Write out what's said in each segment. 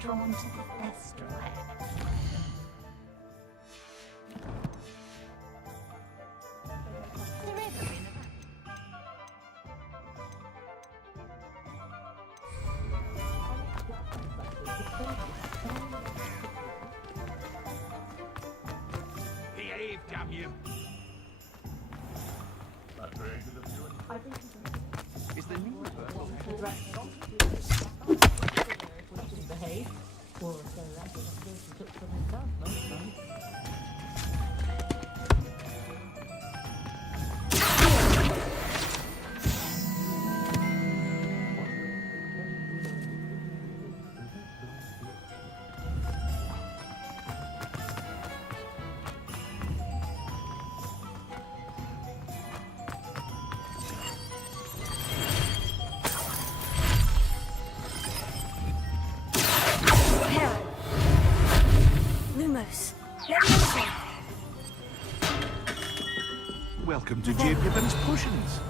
Drawn to the estuary. Behave, damn you! Is the new behave. Or so that's what I'm going to took from himself most months. Welcome to J. Pippin's Potions.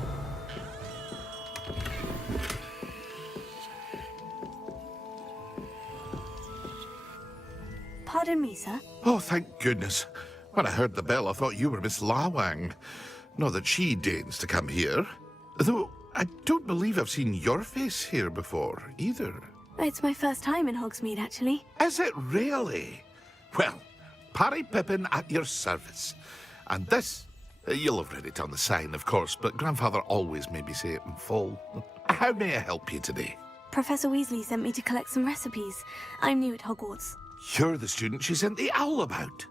Pardon me, sir. Oh, thank goodness. When I heard the bell, I thought you were Miss Lawang. Not that she deigns to come here. Though I don't believe I've seen your face here before, either. It's my first time in Hogsmeade, actually. Is it really? Well, Parry Pippin at your service. And this, you'll have read it on the sign, of course, but Grandfather always made me say it in full. How may I help you today? Professor Weasley sent me to collect some recipes. I'm new at Hogwarts. You're the student she sent the owl about.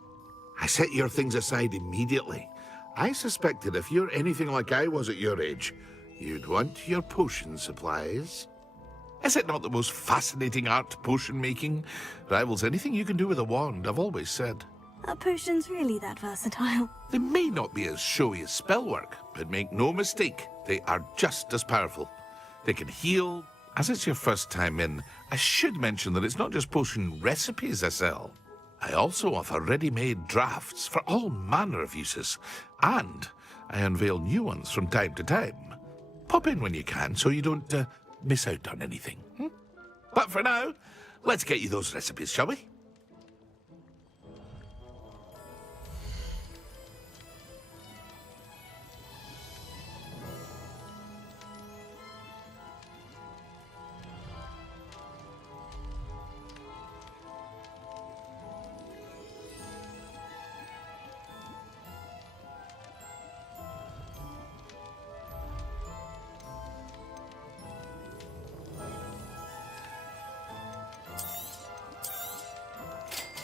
I set your things aside immediately. I suspected if you're anything like I was at your age, you'd want your potion supplies. Is it not the most fascinating art, potion making? Rivals anything you can do with a wand, I've always said. Are potions really that versatile? They may not be as showy as spellwork, but make no mistake, they are just as powerful. They can heal. As it's your first time in, I should mention that it's not just potion recipes I sell. I also offer ready-made drafts for all manner of uses, and I unveil new ones from time to time. Pop in when you can so you don't miss out on anything. But for now, let's get you those recipes, shall we?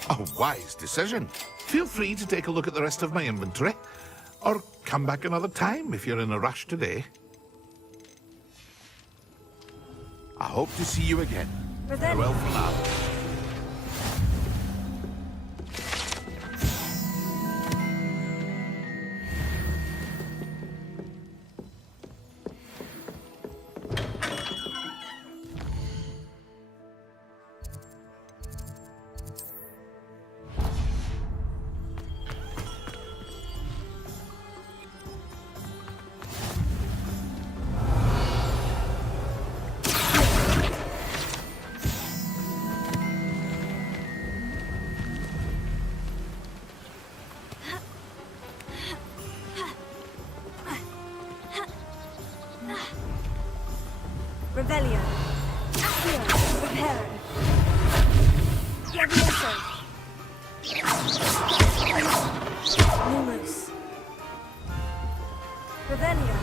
A wise decision. Feel free to take a look at the rest of my inventory, or come back another time if you're in a rush today. I hope to see you again. Farewell for now. Revelio. Accio. Reparo. Levioso. Lumos. Revelio.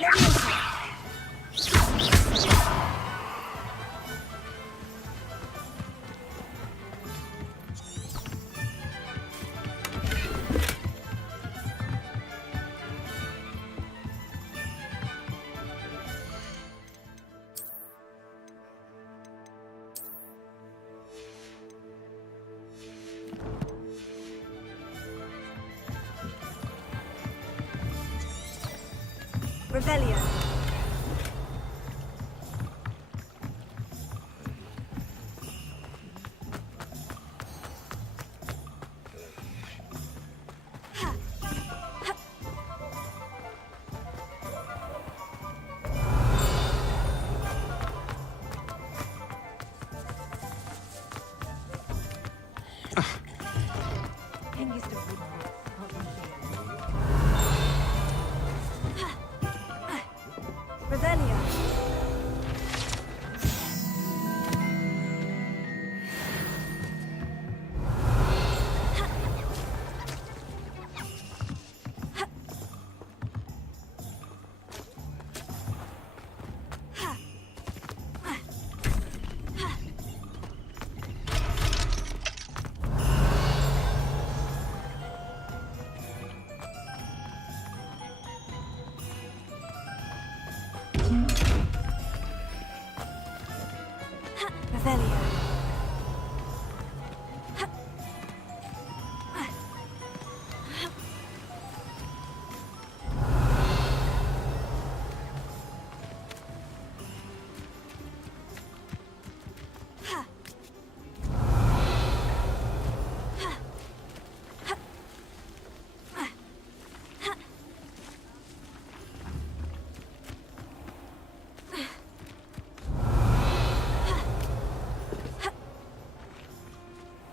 Levioso. Revelio. Revelio. Revelio.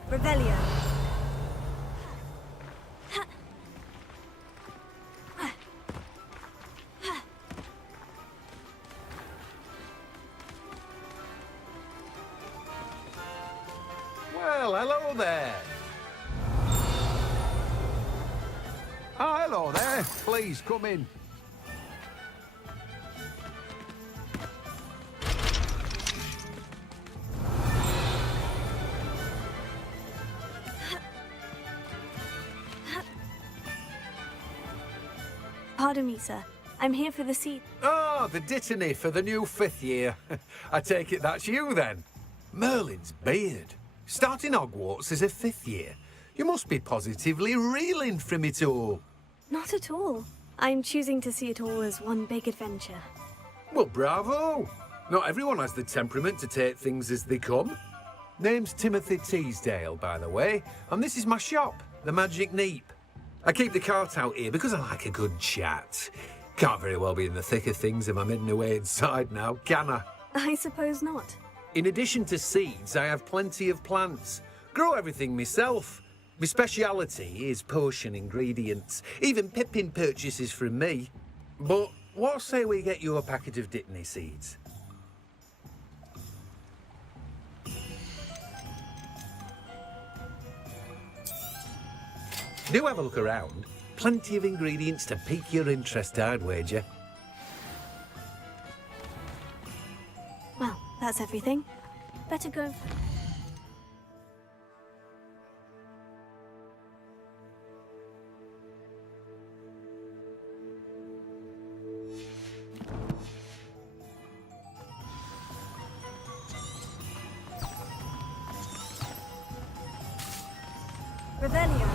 Revelio. Well, hello there. I Hello there. Please come in. Pardon me, sir. I'm here for the seat. Oh, the dittany for the new 5th year. I take it that's you then. Merlin's beard. Starting Hogwarts as a 5th year. You must be positively reeling from it all. Not at all. I'm choosing to see it all as one big adventure. Well, bravo. Not everyone has the temperament to take things as they come. Name's Timothy Teasdale, by the way, and this is my shop, the Magic Neep. I keep the cart out here because I like a good chat. Can't very well be in the thick of things if I'm hidden away inside now, can I? I suppose not. In addition to seeds, I have plenty of plants. Grow everything myself. My speciality is potion ingredients. Even Pippin purchases from me. But what say we get you a packet of Dittany seeds? Do have a look around. Plenty of ingredients to pique your interest, I'd wager. Well, that's everything. Better go. Revelio.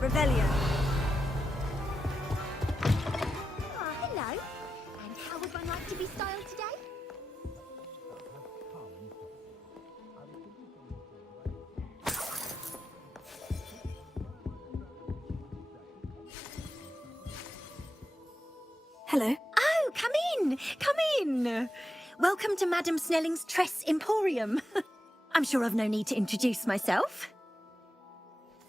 Revelio. Oh, hello. And how would one like to be styled today? Hello. Oh, come in, come in. Welcome to Madam Snelling's Tress Emporium. I'm sure I've no need to introduce myself.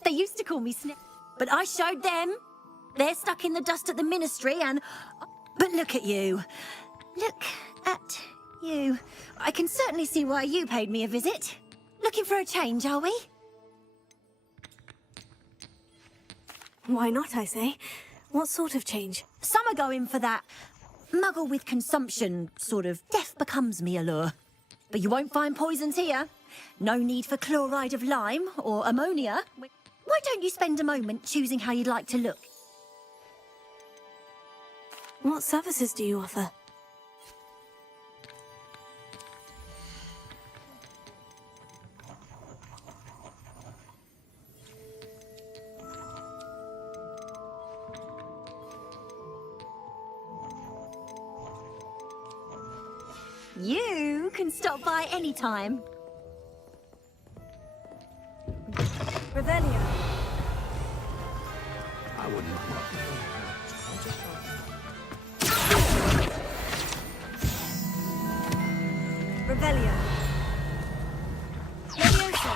They used to call me Snell, but I showed them. They're stuck in the dust at the ministry and... But look at you. Look at you. I can certainly see why you paid me a visit. Looking for a change, are we? Why not, I say? What sort of change? Some are going for that muggle with consumption, sort of death becomes me allure. But you won't find poisons here. No need for chloride of lime or ammonia. Why don't you spend a moment choosing how you'd like to look? What services do you offer? You can stop by any time. Revelio. I wouldn't. Revelio. Leviosa.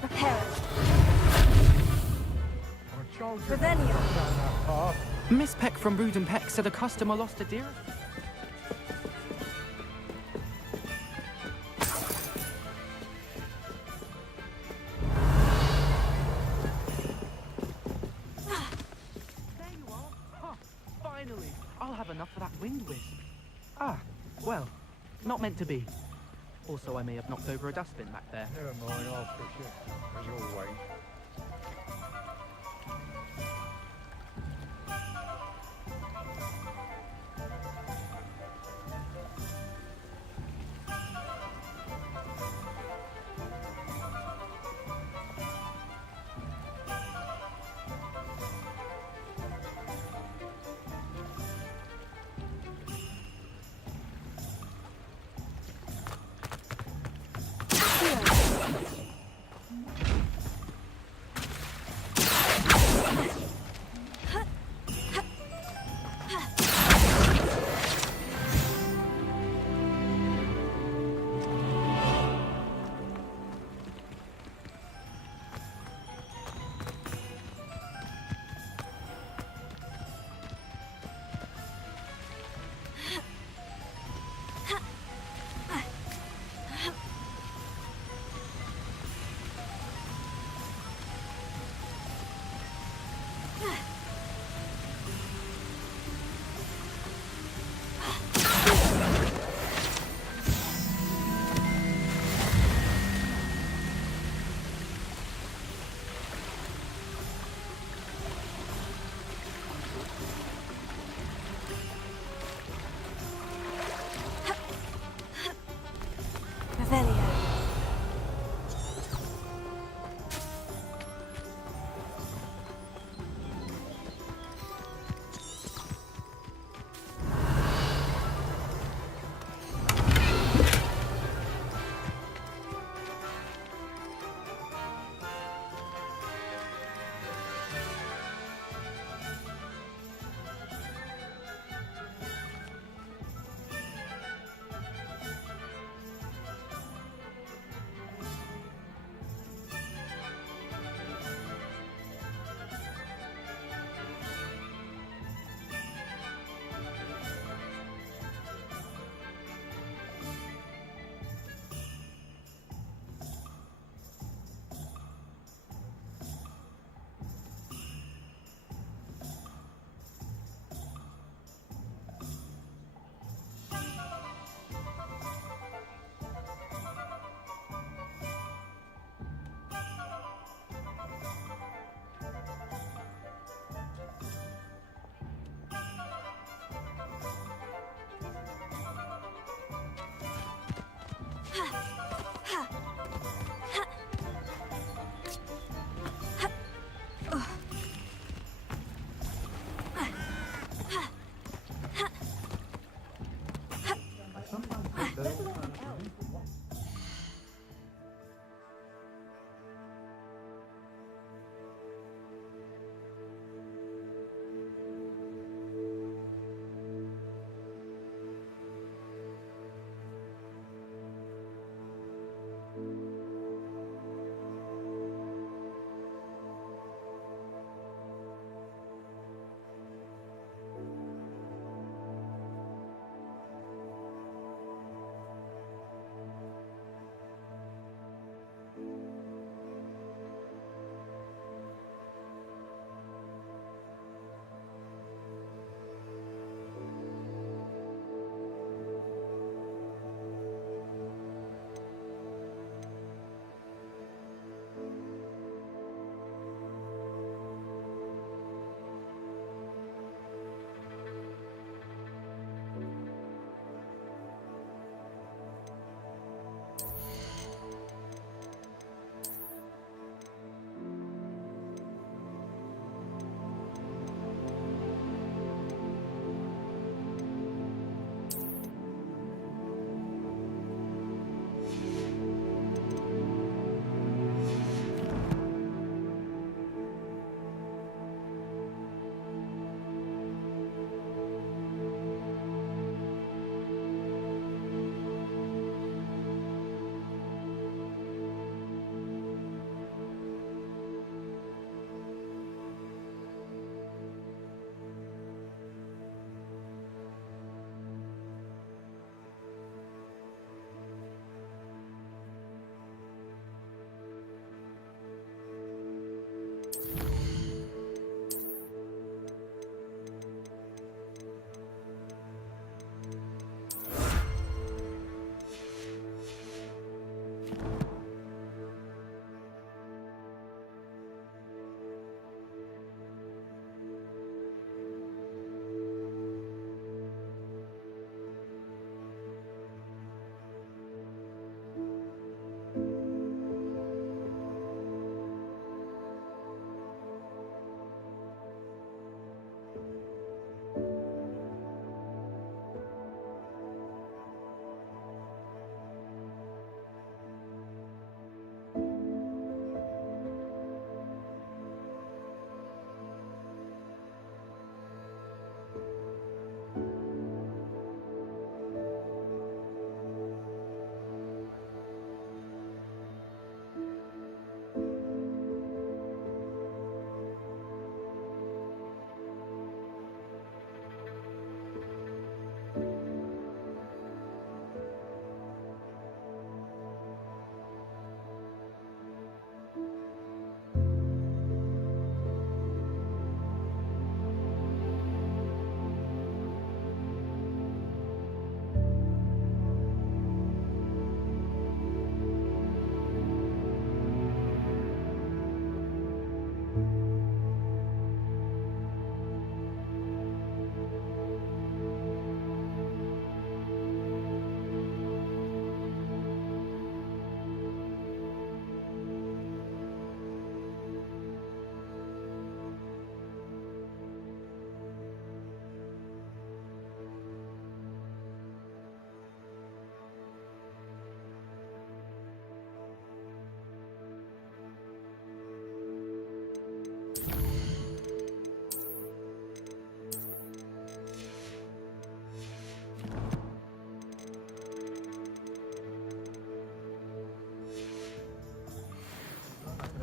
Reparo. Revelio. Miss Peck from Brood and Peck said a customer lost a deer. There you are. Huh, finally. I'll have enough for that wind wisp. Ah, well, not meant to be. Also, I may have knocked over a dustbin back there. Never mind, I'll push it, as always.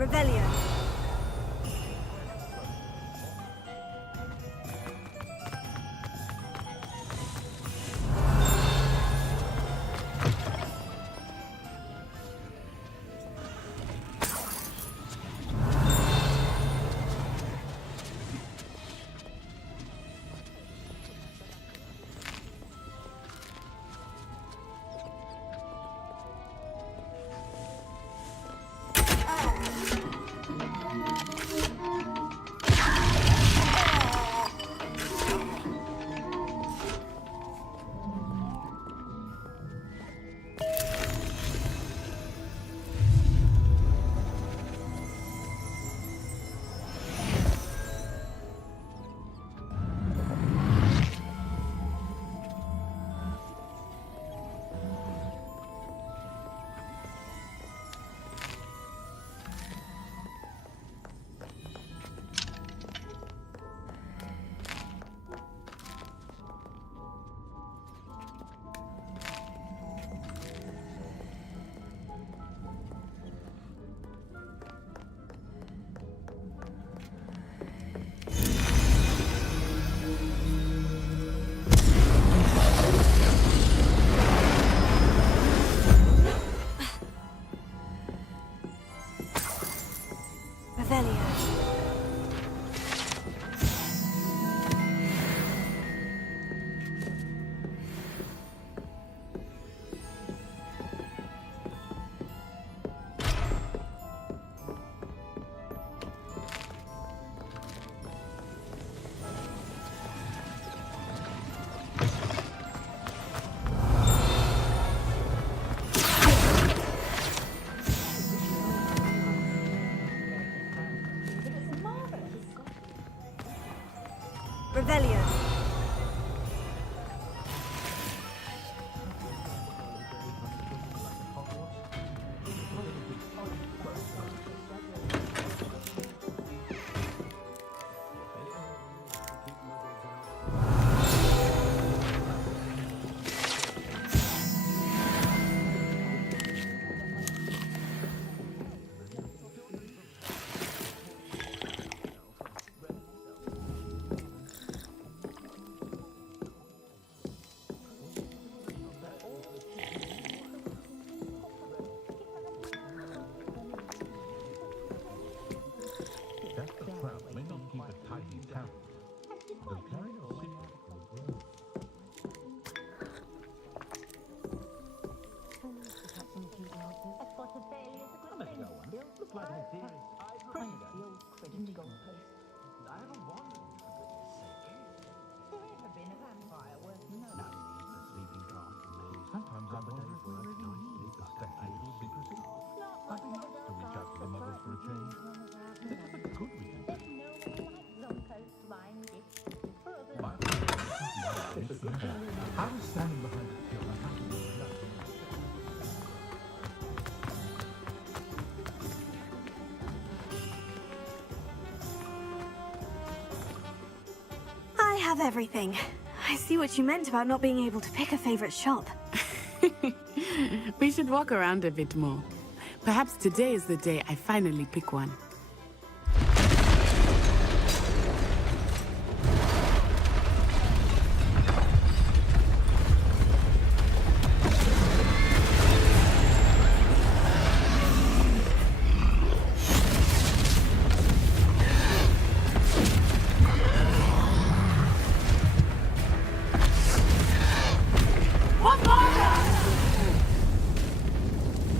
Revelio. Revelio. I have everything. I see what you meant about not being able to pick a favorite shop. We should walk around a bit more. Perhaps today is the day I finally pick one.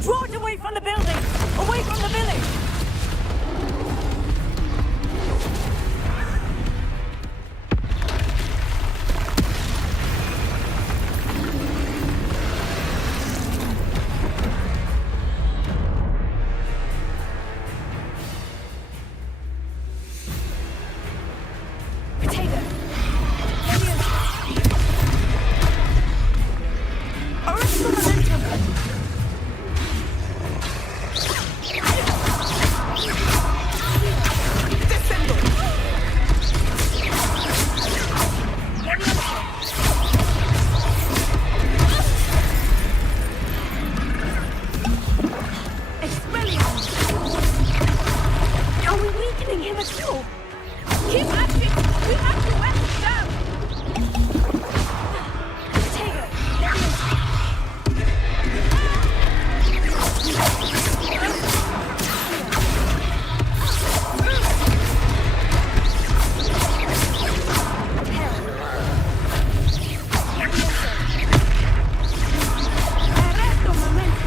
Draw it away from the building! Away from the village! Potato. Arrest the momentum! Are we weakening him at all? Keep acting! We have to wear him down! Potato. Arresto momentum!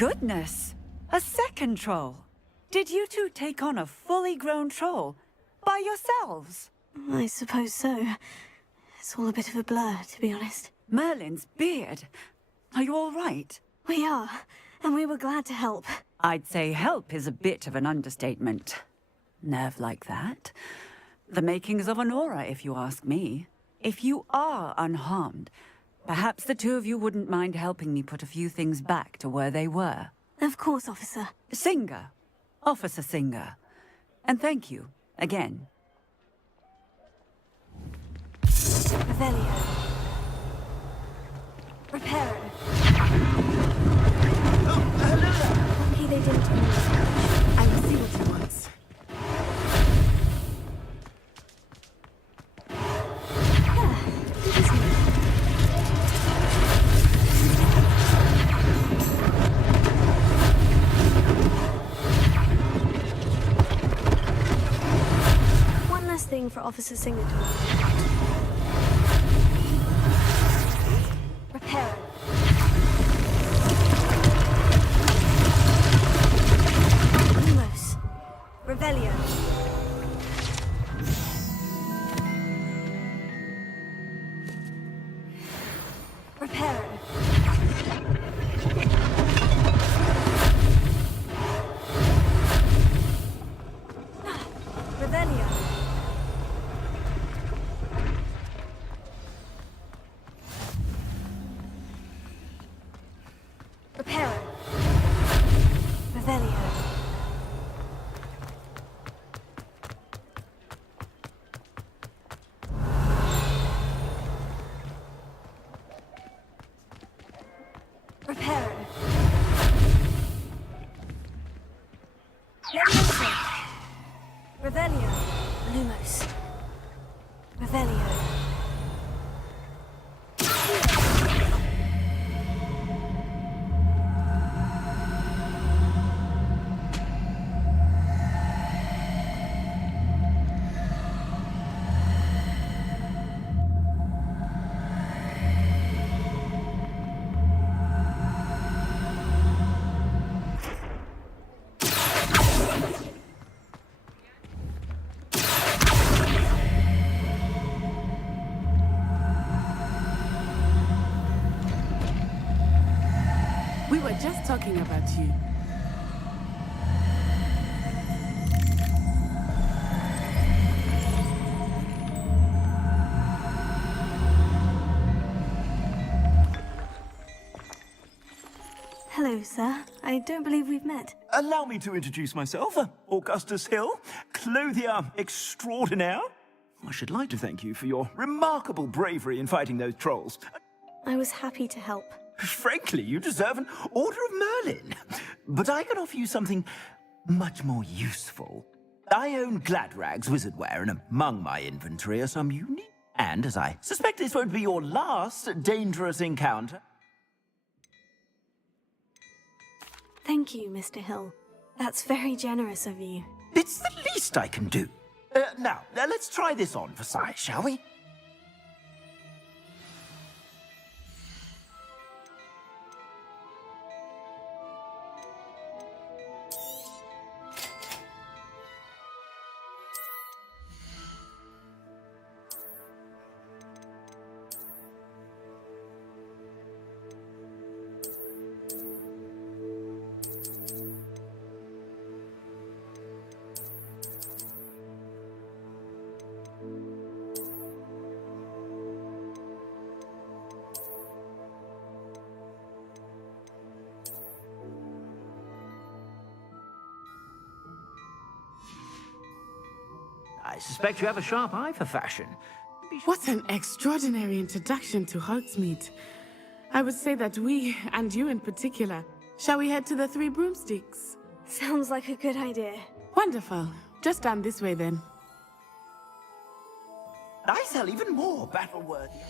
Goodness! A second troll! Did you two take on a fully grown troll? By yourselves? I suppose so. It's all a bit of a blur, to be honest. Merlin's beard. Are you all right? We are, and we were glad to help. I'd say help is a bit of an understatement. Nerve like that. The makings of an aura, if you ask me. If you are unharmed, perhaps the two of you wouldn't mind helping me put a few things back to where they were. Of course, officer. Singer. Officer Singer. And thank you, again. Revelio. Reparo. Lucky they didn't do this. I will see what he wants. One last thing for Officer Singer to worry about. Reparo. Lumos. Revelio. Reparo. Revelio. Reparo. Revelio. Reparo. Leviosa. Revelio. Lumos. Revelio. We were just talking about you. Hello, sir. I don't believe we've met. Allow me to introduce myself. Augustus Hill, clothier extraordinaire. I should like to thank you for your remarkable bravery in fighting those trolls. I was happy to help. Frankly, you deserve an Order of Merlin. But I can offer you something much more useful. I own Gladrag's wizardware, and among my inventory are some unique... And, as I suspect this won't be your last dangerous encounter... Thank you, Mr. Hill. That's very generous of you. It's the least I can do. Now, let's try this on for size, shall we? I suspect you have a sharp eye for fashion. What an extraordinary introduction to Hogsmeade. I would say that we, and you in particular, shall we head to the Three Broomsticks? Sounds like a good idea. Wonderful. Just down this way then. I sell even more battle-worthy...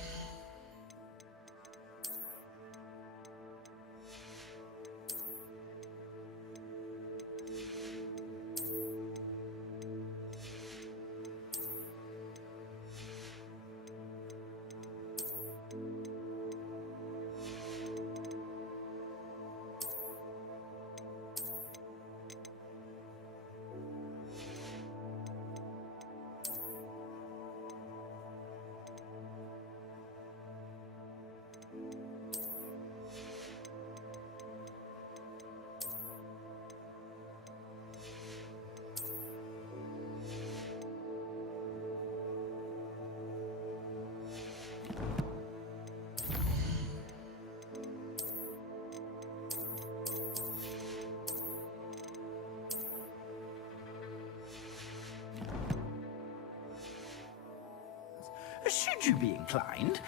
should you be inclined,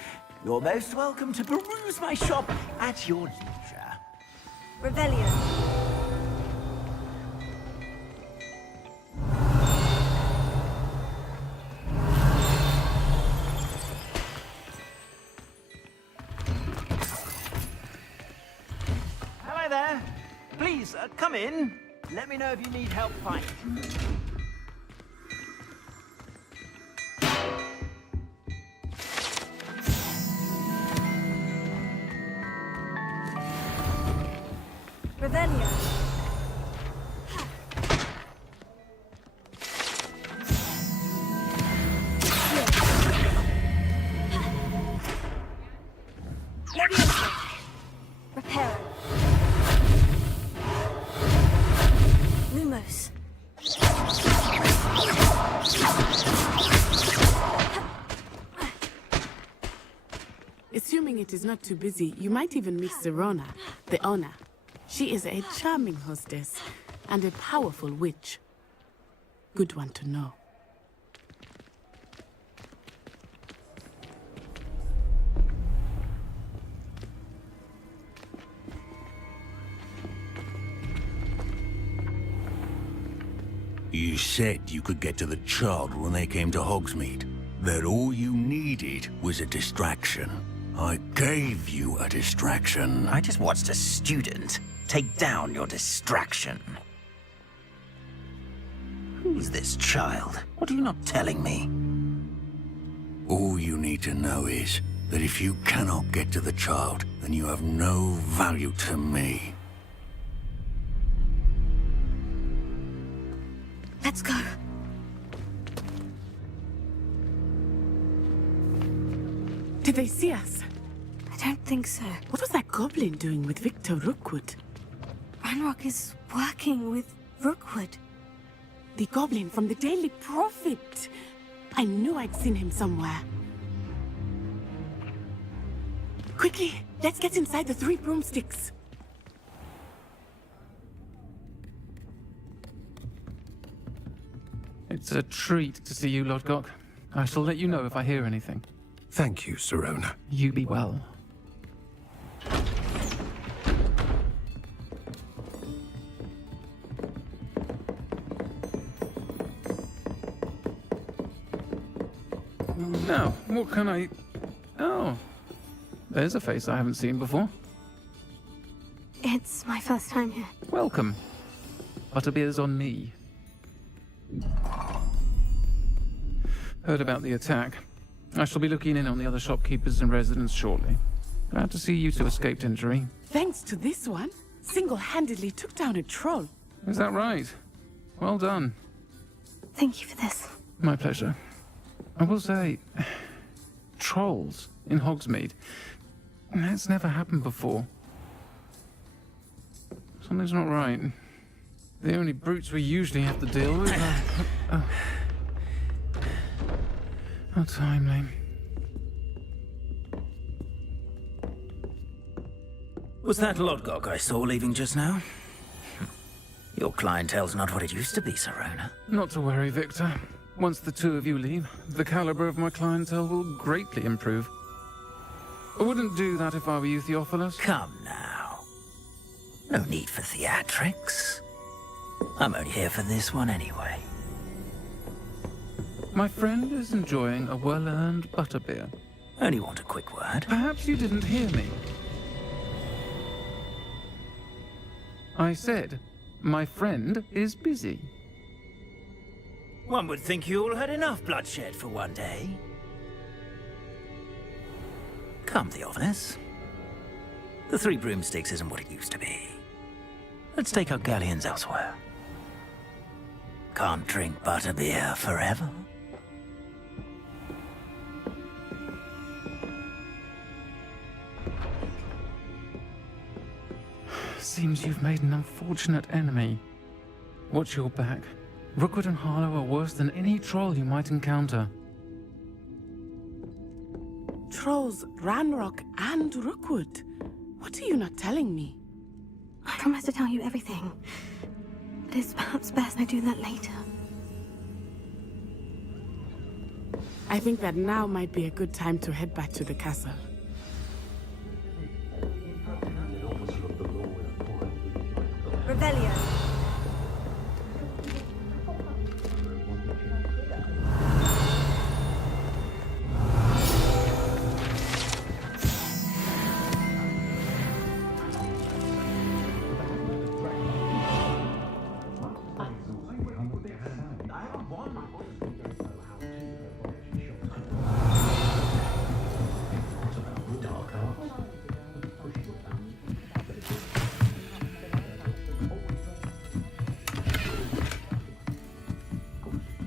you're most welcome to peruse my shop at your leisure. Revelio. Hello there. Please, come in. Let me know if you need help finding. Revelio. Reparo. Lumos. Assuming it is not too busy, you might even meet Serona, the owner. She is a charming hostess and a powerful witch. Good one to know. You said you could get to the child when they came to Hogsmeade. That all you needed was a distraction. I gave you a distraction. I just watched a student take down your distraction. Who's this child? What are you not telling me? All you need to know is that if you cannot get to the child, then you have no value to me. Let's go. Did they see us? I don't think so. What was that goblin doing with Victor Rookwood? Ranrock is working with Rookwood. The goblin from the Daily Prophet. I knew I'd seen him somewhere. Quickly, let's get inside the 3 broomsticks. It's a treat to see you, Lodgok. I shall let you know if I hear anything. Thank you, Serona. You be well. Now, what can I... Oh, there's a face I haven't seen before. It's my first time here. Welcome. Butterbeer's on me. Heard about the attack. I shall be looking in on the other shopkeepers and residents shortly. Glad to see you two escaped injury. Thanks to this one, single-handedly took down a troll. Is that right? Well done. Thank you for this. My pleasure. I will say, trolls in Hogsmeade. That's never happened before. Something's not right. The only brutes we usually have to deal with are... How timely. Was that Lodgok I saw leaving just now? Your clientele's not what it used to be, Serona. Not to worry, Victor. Once the two of you leave, the caliber of my clientele will greatly improve. I wouldn't do that if I were you, Theophilus. Come now. No need for theatrics. I'm only here for this one anyway. My friend is enjoying a well-earned butterbeer. Only want a quick word. Perhaps you didn't hear me. I said, my friend is busy. One would think you all had enough bloodshed for one day. Come, Theophilus. The 3 broomsticks isn't what it used to be. Let's take our galleons elsewhere. Can't drink butterbeer forever. Seems you've made an unfortunate enemy. Watch your back. Rookwood and Harlow are worse than any troll you might encounter. Trolls, Ranrock, and Rookwood. What are you not telling me? I promise to tell you everything. But it's perhaps best I do that later. I think that now might be a good time to head back to the castle. Revelio.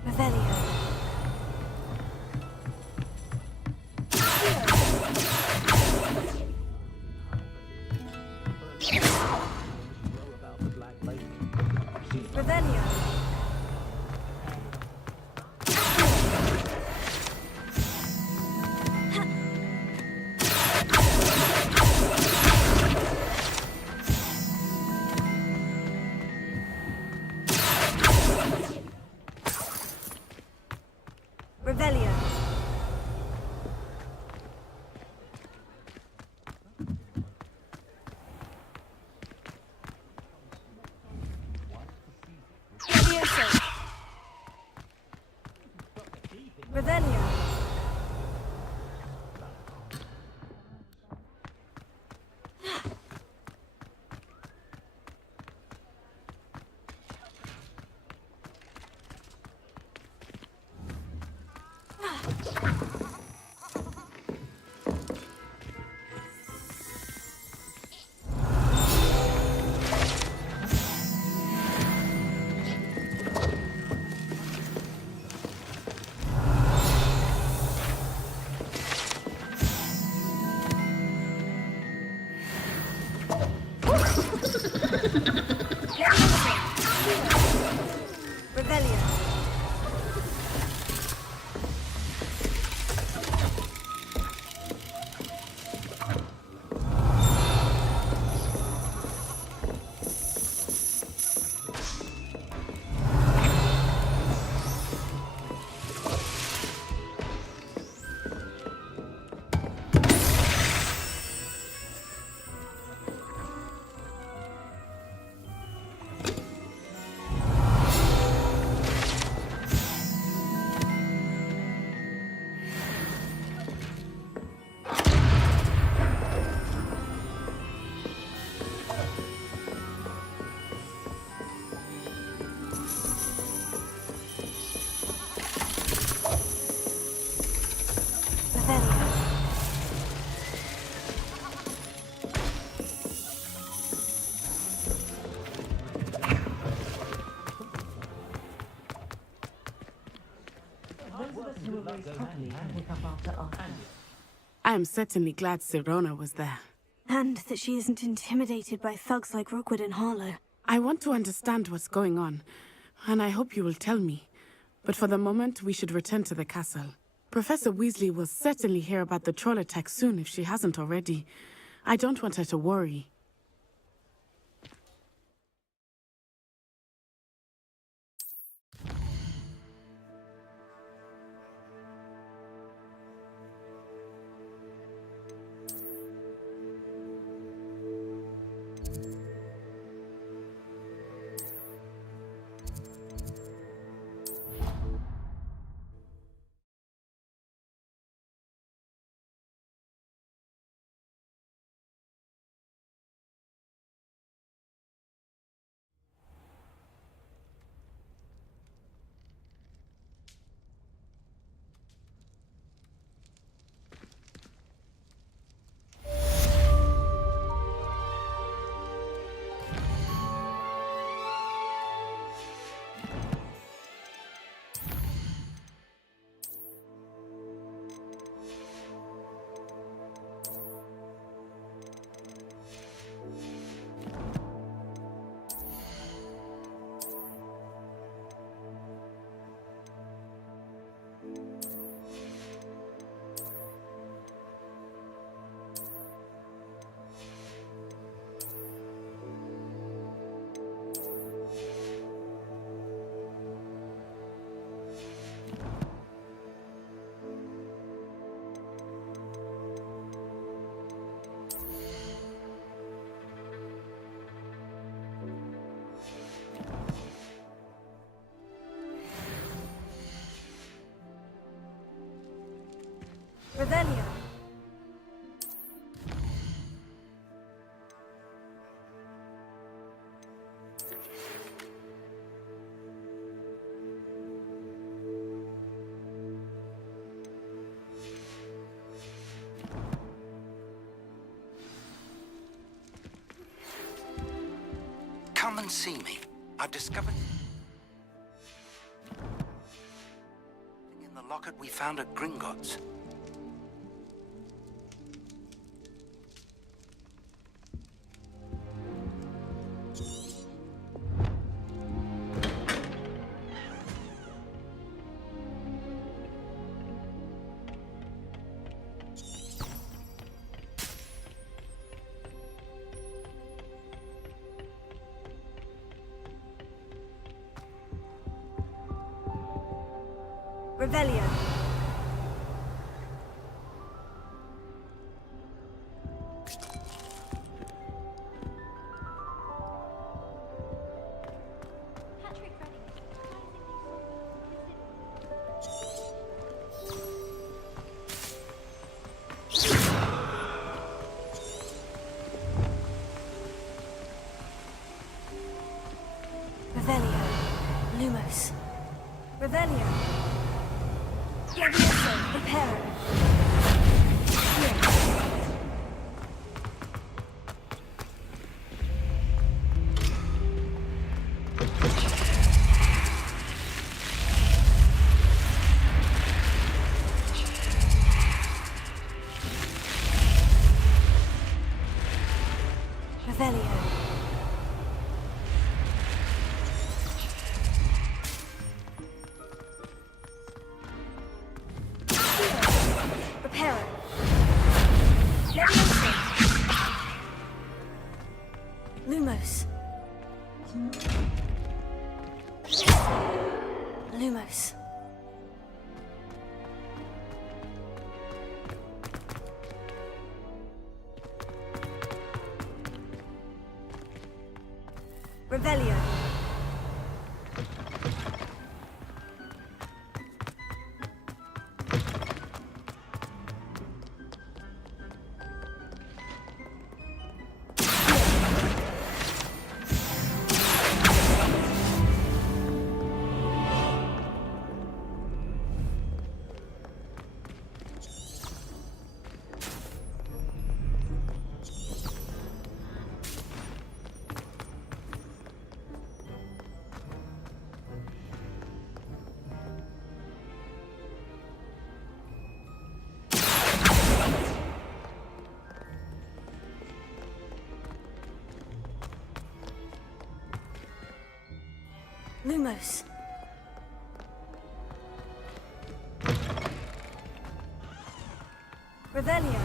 Revelio. Revelio. Revelio. Levioso. Revelio. Revelio. I am certainly glad Sirona was there. And that she isn't intimidated by thugs like Rookwood and Harlow. I want to understand what's going on, and I hope you will tell me. But for the moment, we should return to the castle. Professor Weasley will certainly hear about the troll attack soon if she hasn't already. I don't want her to worry. Revelio. Come and see me. I've discovered... in the locket we found at Gringotts. Revelio. Revelio. Lumos. Revelio. Levioso. Reparo. Revelio. Reparo. Levioso. Lumos. Lumos. Revelio. Lumos. Revelio.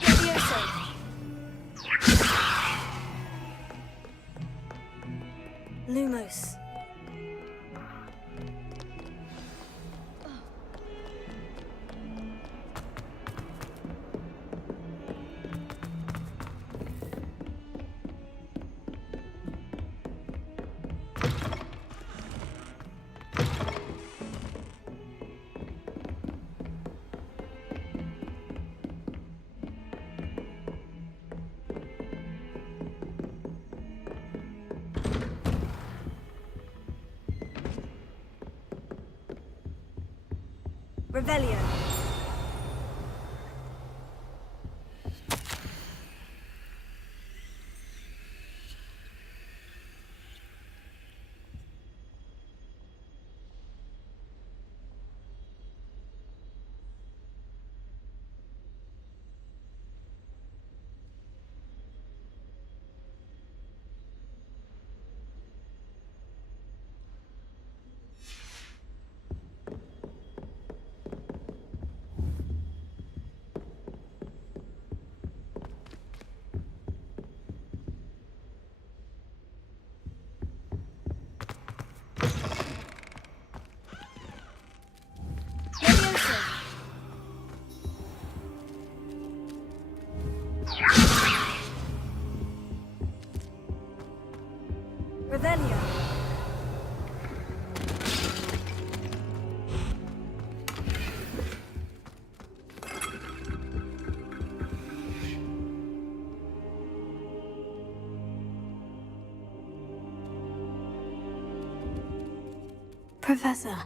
Levioso. Lumos. Revelio. Revelio. Professor,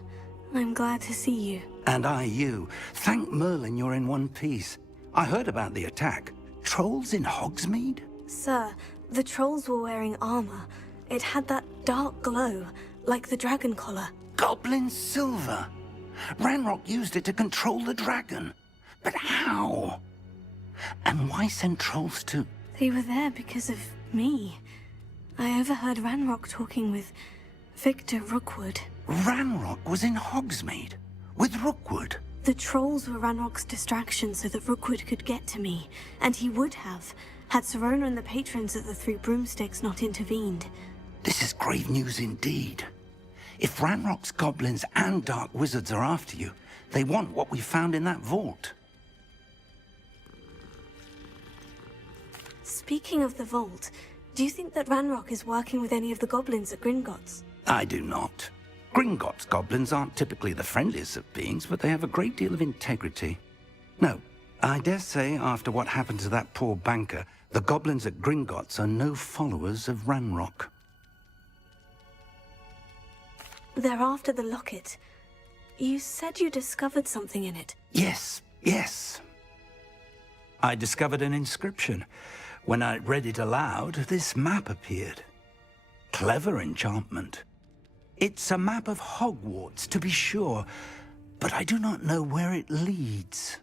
I'm glad to see you. And I you. Thank Merlin you're in one piece. I heard about the attack. Trolls in Hogsmeade? Sir, the trolls were wearing armor. It had that dark glow, like the dragon collar. Goblin silver. Ranrock used it to control the dragon. But how? And why send trolls to... They were there because of me. I overheard Ranrock talking with Victor Rookwood. Ranrock was in Hogsmeade? With Rookwood? The trolls were Ranrock's distraction so that Rookwood could get to me. And he would have, had Serona and the patrons at the Three Broomsticks not intervened. This is grave news indeed. If Ranrock's goblins and dark wizards are after you, they want what we found in that vault. Speaking of the vault, do you think that Ranrock is working with any of the goblins at Gringotts? I do not. Gringotts goblins aren't typically the friendliest of beings, but they have a great deal of integrity. No, I dare say after what happened to that poor banker, the goblins at Gringotts are no followers of Ranrock. They're after the locket. You said you discovered something in it. Yes. I discovered an inscription. When I read it aloud, this map appeared. Clever enchantment. It's a map of Hogwarts, to be sure, but I do not know where it leads.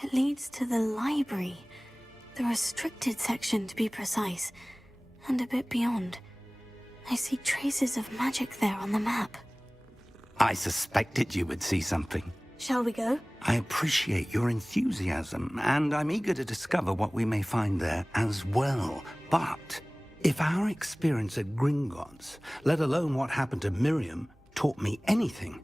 It leads to the library. The restricted section, to be precise. And a bit beyond. I see traces of magic there on the map. I suspected you would see something. Shall we go? I appreciate your enthusiasm, and I'm eager to discover what we may find there as well. But if our experience at Gringotts, let alone what happened to Miriam, taught me anything,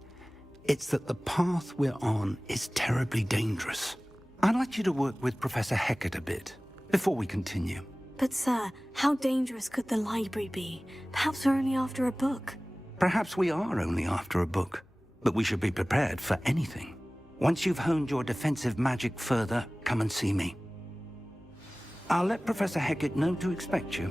it's that the path we're on is terribly dangerous. I'd like you to work with Professor Hecat a bit before we continue. But sir, how dangerous could the library be? Perhaps we're only after a book. Perhaps we are only after a book, but we should be prepared for anything. Once you've honed your defensive magic further, come and see me. I'll let Professor Hecat know to expect you.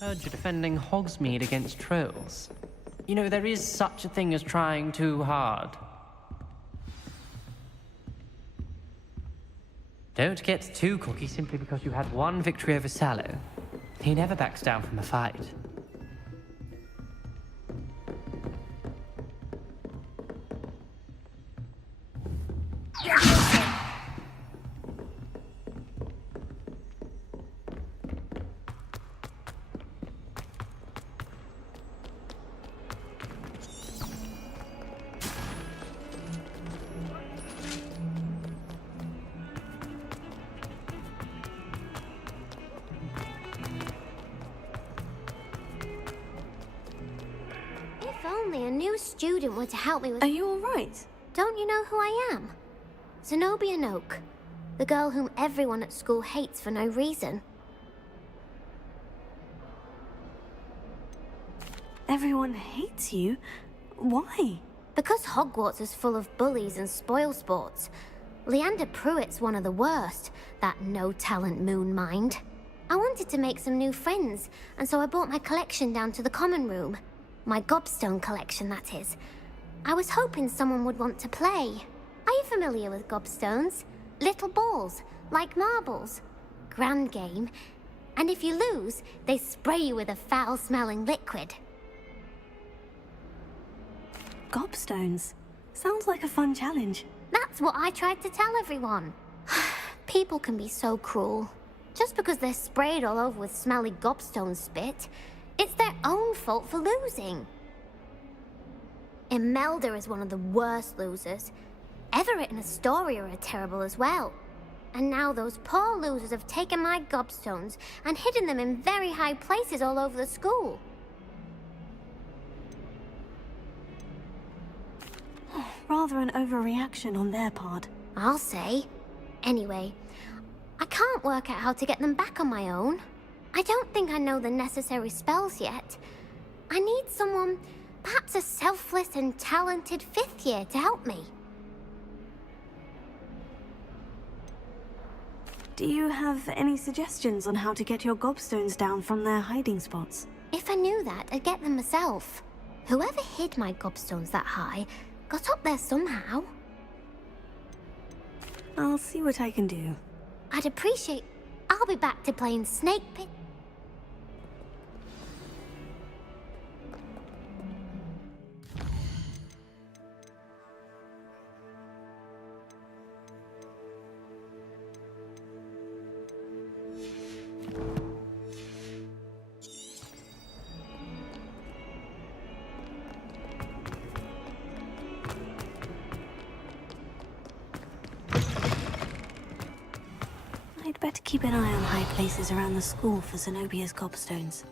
Heard you're defending Hogsmeade against trolls. You know, there is such a thing as trying too hard. Don't get too cocky simply because you had one victory over Sallow. He never backs down from a fight. If only a new student were to help me with... Are you all right? Don't you know who I am? Zenobia Noak. The girl whom everyone at school hates for no reason. Everyone hates you? Why? Because Hogwarts is full of bullies and spoilsports. Leander Pruitt's one of the worst, that no-talent moon mind. I wanted to make some new friends, and so I brought my collection down to the common room. My gobstone collection, that is. I was hoping someone would want to play. Are you familiar with gobstones? Little balls, like marbles. Grand game. And if you lose, they spray you with a foul-smelling liquid. Gobstones? Sounds like a fun challenge. That's what I tried to tell everyone. People can be so cruel. Just because they're sprayed all over with smelly gobstone spit, it's their own fault for losing. Imelda is one of the worst losers. Everett and Astoria are terrible as well. And now those poor losers have taken my gobstones and hidden them in very high places all over the school. Rather an overreaction on their part. I'll say. Anyway, I can't work out how to get them back on my own. I don't think I know the necessary spells yet. I need someone, perhaps a selfless and talented 5th year to help me. Do you have any suggestions on how to get your gobstones down from their hiding spots? If I knew that, I'd get them myself. Whoever hid my gobstones that high got up there somehow. I'll see what I can do. I'd appreciate... I'll be back to playing Snake Pit. I'd better keep an eye on high places around the school for Zenobia's gobstones.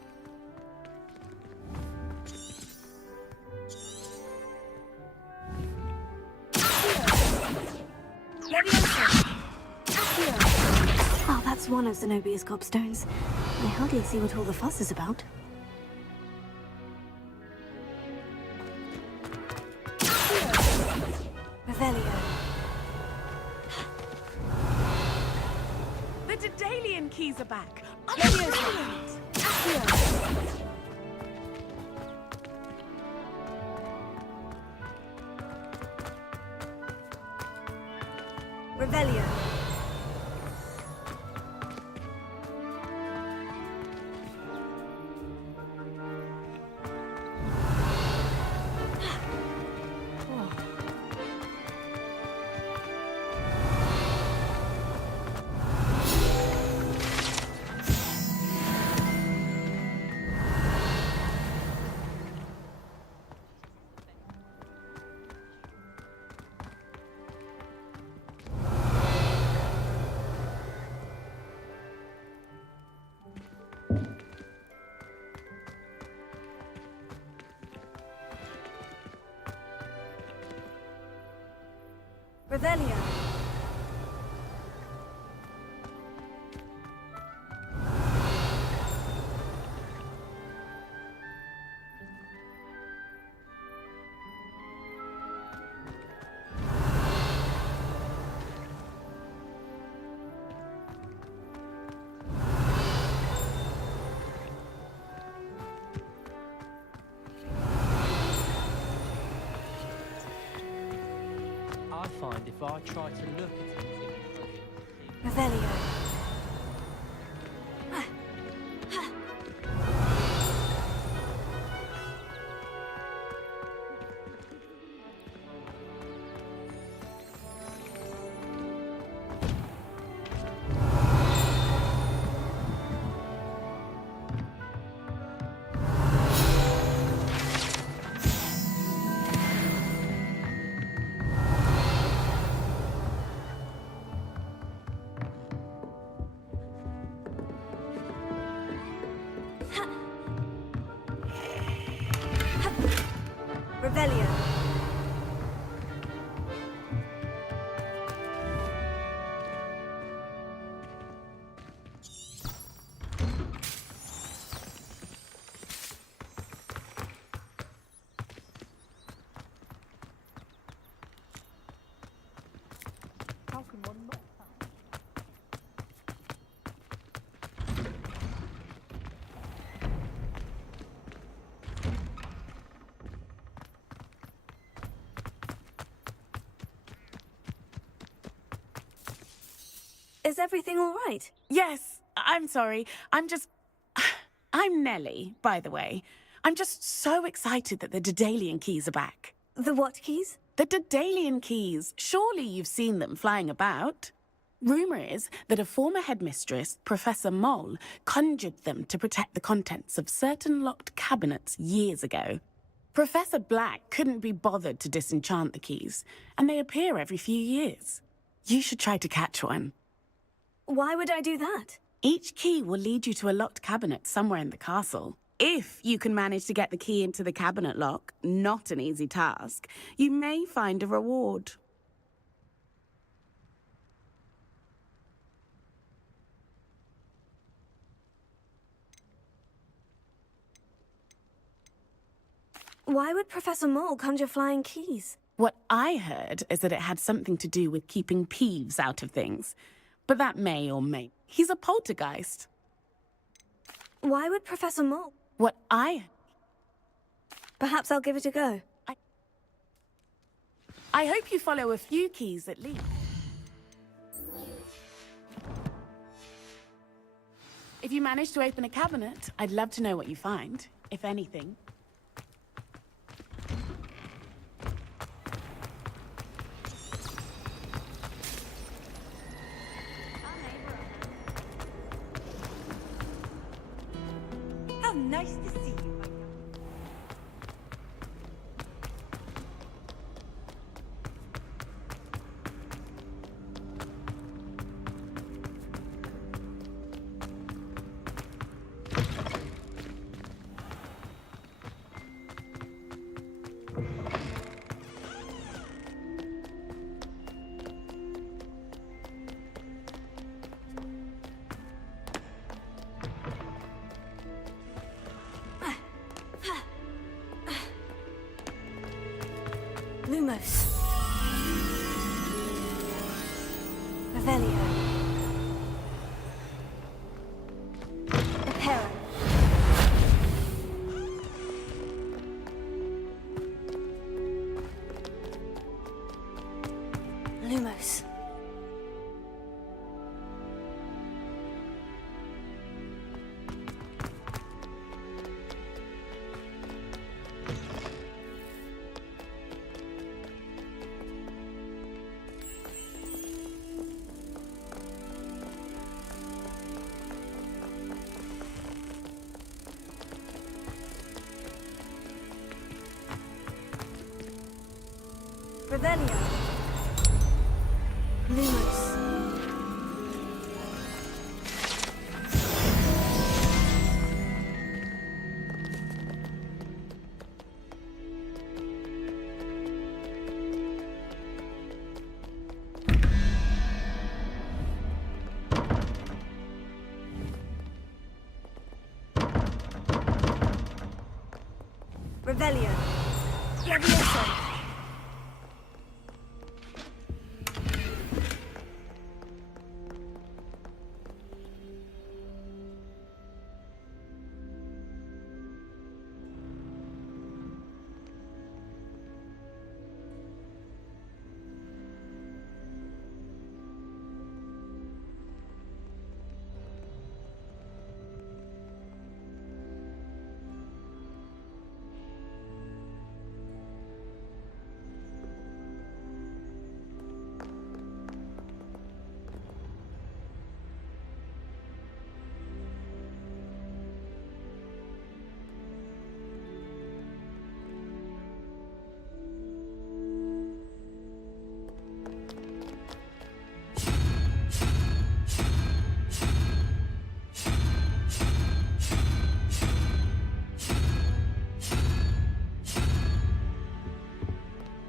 Oh, that's one of Zenobia's gobstones. I hardly see what all the fuss is about. Revelio. The Daedalian keys are back. Brilliant! Revelio. Revelio. I find if I try to look at anything... Revelio. Revelio. How can one not? Is everything all right? Yes, I'm sorry. I'm Nellie, by the way. I'm just so excited that the Daedalian keys are back. The what keys? The Daedalian keys. Surely you've seen them flying about. Rumour is that a former headmistress, Professor Mole, conjured them to protect the contents of certain locked cabinets years ago. Professor Black couldn't be bothered to disenchant the keys, and they appear every few years. You should try to catch one. Why would I do that? Each key will lead you to a locked cabinet somewhere in the castle. If you can manage to get the key into the cabinet lock, not an easy task, you may find a reward. Why would Professor Mole conjure flying keys? What I heard is that it had something to do with keeping Peeves out of things. But that may or may... He's a poltergeist. Why would Professor Mole? What I... Perhaps I'll give it a go. I hope you follow a few keys at least. If you manage to open a cabinet, I'd love to know what you find, if anything. How nice to see you, my young. Lumos. Revelio. Reparo. Lumos. Revelio. Lumos. Revelio. Levioso.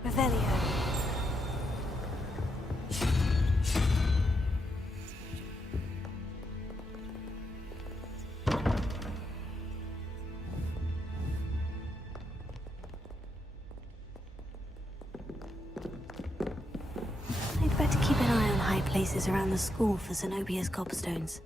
Revelio. I'd better keep an eye on high places around the school for Zenobia's cobblstones.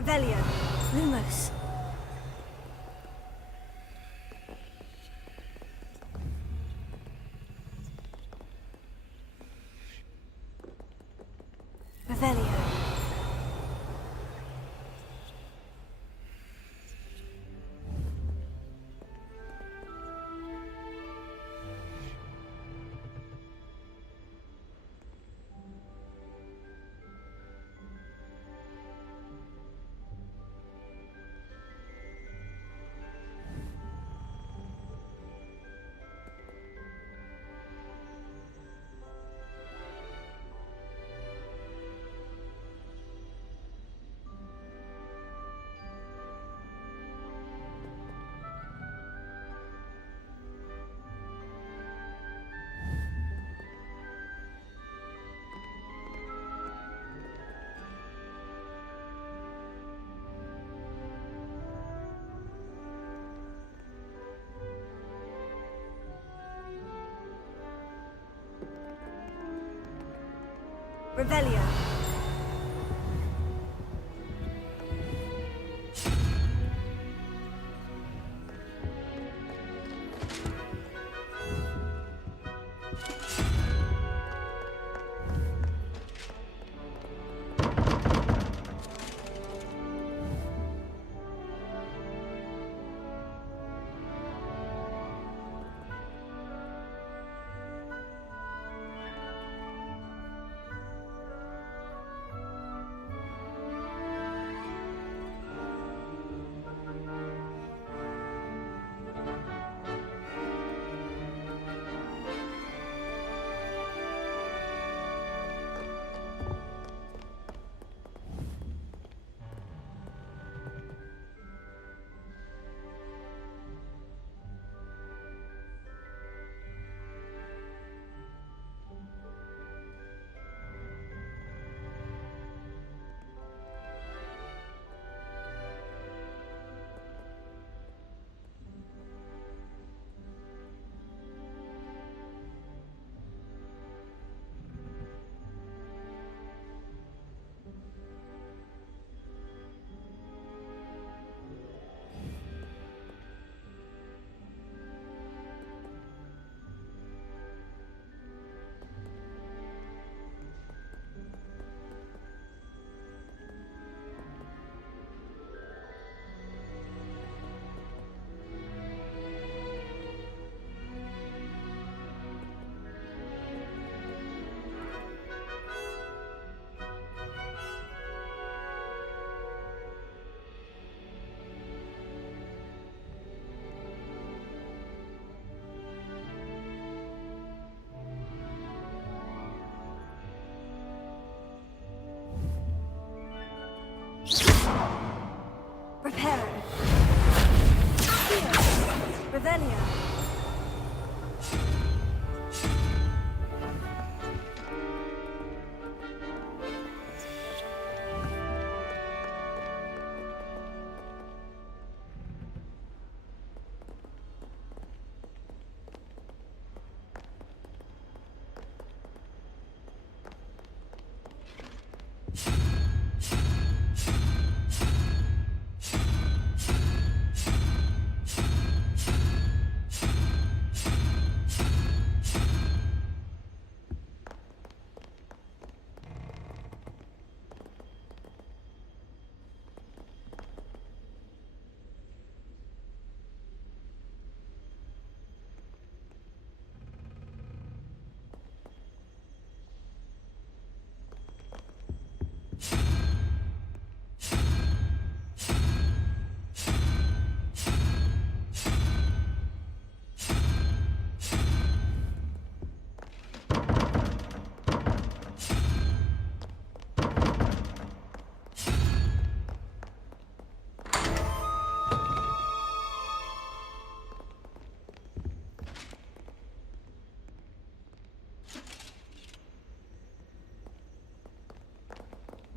Revelio. Lumos. Revelio. Revelio. Reparo. Revelio.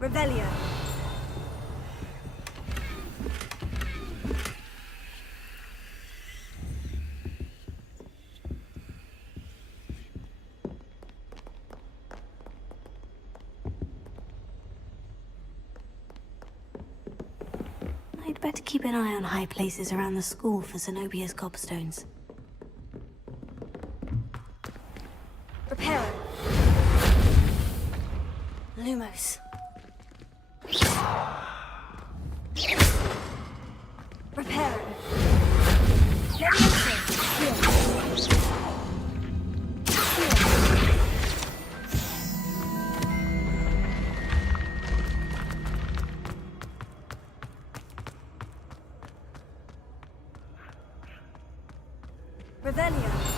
Revelio. I'd better keep an eye on high places around the school for Zenobia's gobstones. Reparo. Lumos. Reparo. Levioso. Here. Revelio.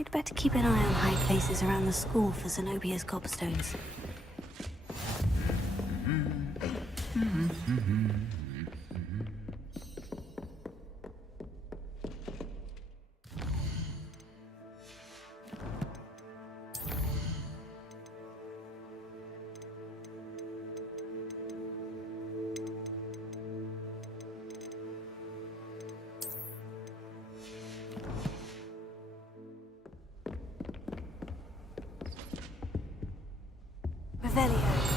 I'd better keep an eye on high places around the school for Zenobia's cobstones. Revelio.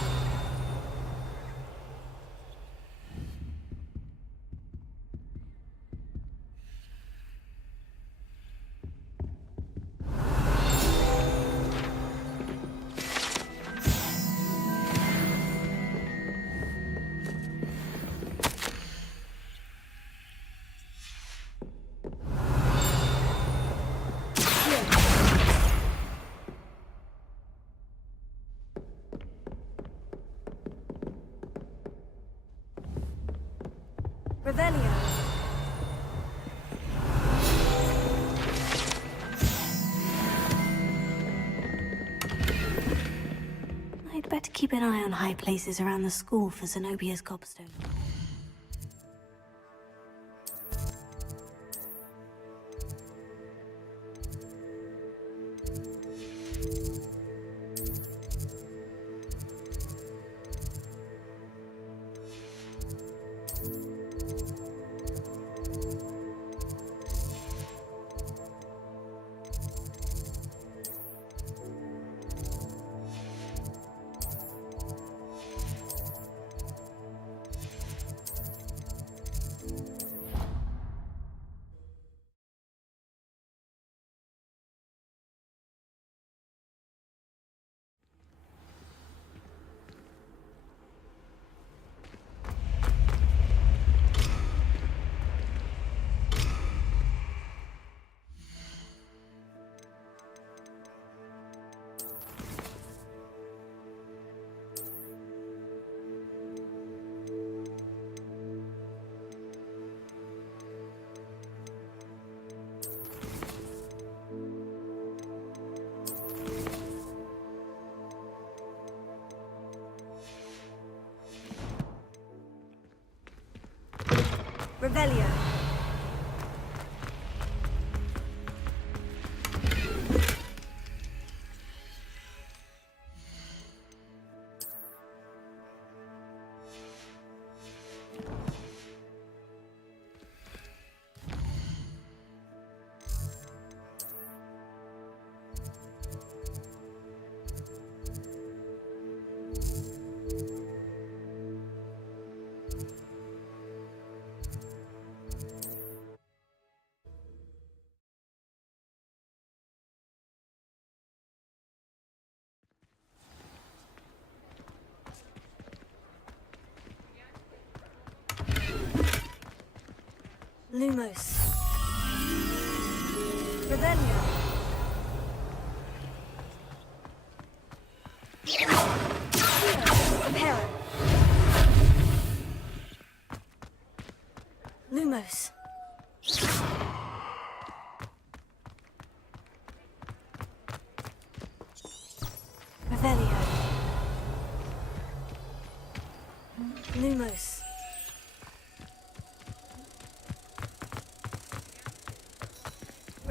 Revelio. I'd better keep an eye on high places around the school for Zenobia's cobstone. Revelio. Lumos. Revelio. Reparo. Lumos.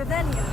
Revelio.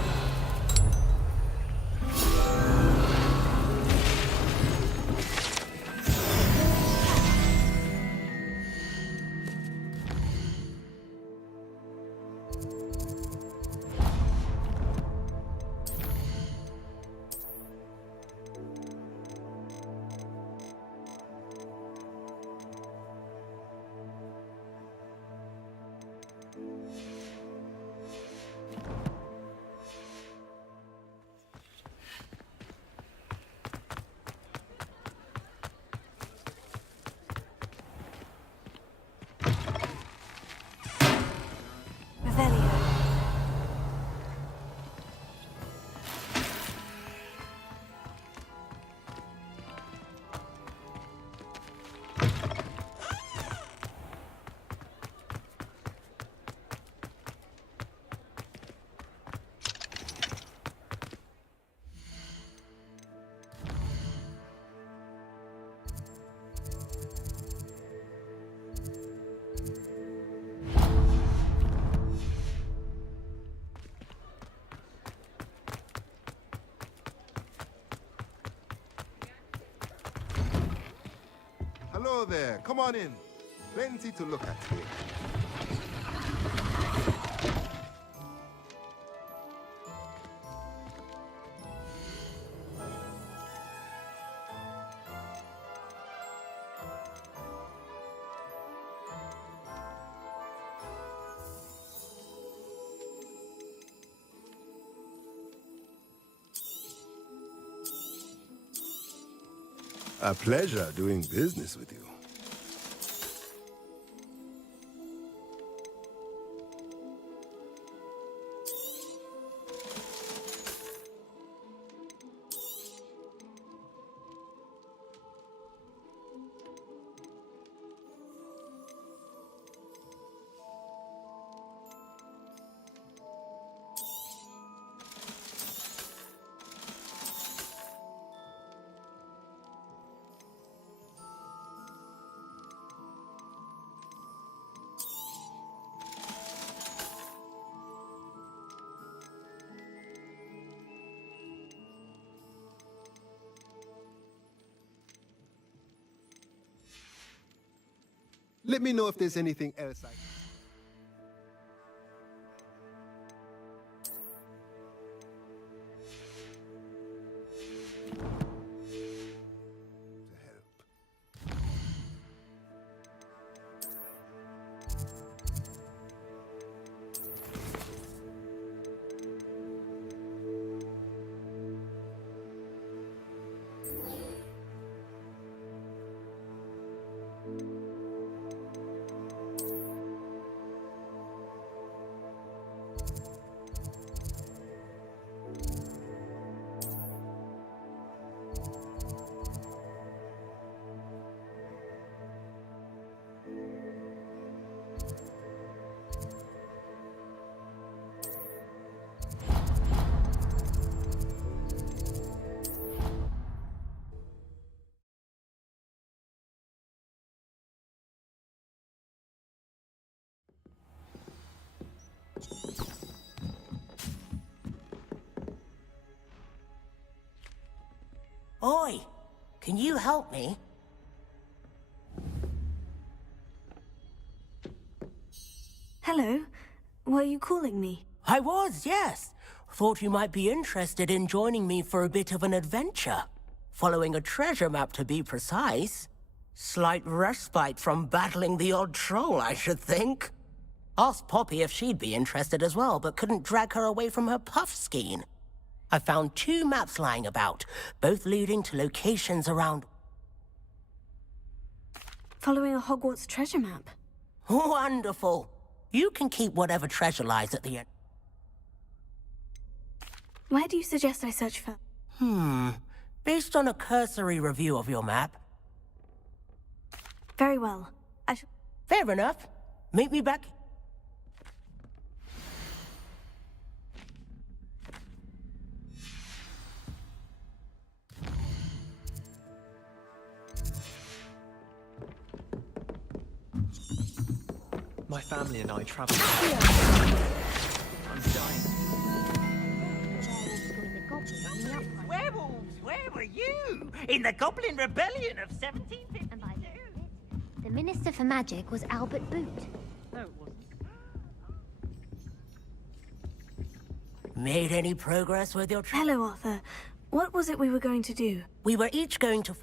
Revelio. Hello there. Come on in. Plenty to look at here. A pleasure doing business with you. Let me know if there's anything else I... Oi, can you help me? Hello. Were you calling me? I was, yes. Thought you might be interested in joining me for a bit of an adventure. Following a treasure map, to be precise. Slight respite from battling the odd troll, I should think. Asked Poppy if she'd be interested as well, but couldn't drag her away from her puff skein. I found 2 maps lying about, both leading to locations around... Following a Hogwarts treasure map? Wonderful. You can keep whatever treasure lies at the end. Where do you suggest I search for? Based on a cursory review of your map. Very well. Fair enough. Meet me back... My family and I traveled. I'm dying. Werewolves, where were you? In the Goblin Rebellion of 1752. And by the Minister for Magic was Albert Boot. No, it wasn't. Made any progress with your Hello, Arthur. What was it we were going to do? We were each going to...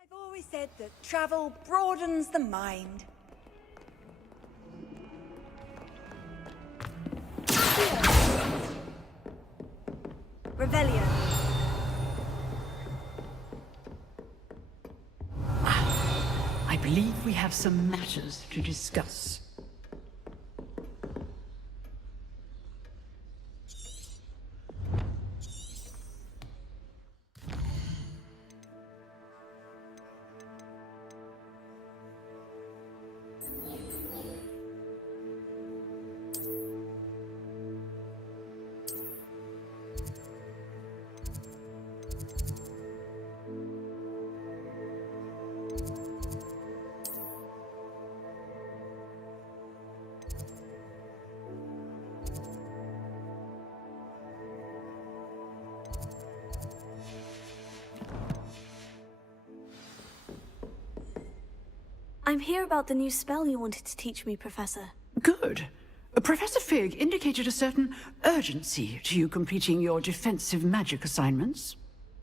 I've always said that travel broadens the mind. Revelio. I believe we have some matters to discuss. I'm here about the new spell you wanted to teach me, Professor. Good. Professor Fig indicated a certain urgency to you completing your defensive magic assignments.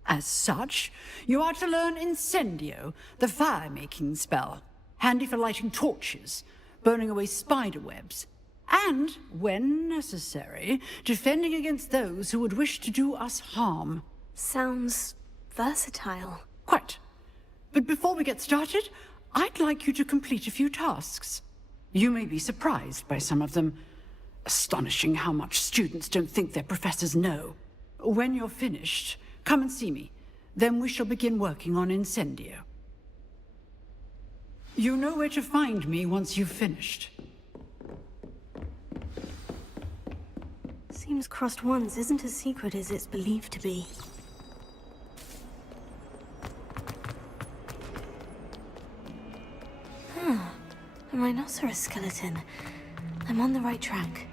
As such, you are to learn Incendio, the fire-making spell, handy for lighting torches, burning away spider webs, and, when necessary, defending against those who would wish to do us harm. Sounds versatile. Quite. But before we get started, I'd like you to complete a few tasks. You may be surprised by some of them. Astonishing how much students don't think their professors know. When you're finished, come and see me. Then we shall begin working on Incendio. You know where to find me once you've finished. Seems crossed ones isn't as secret as it's believed to be. A rhinoceros skeleton. I'm on the right track.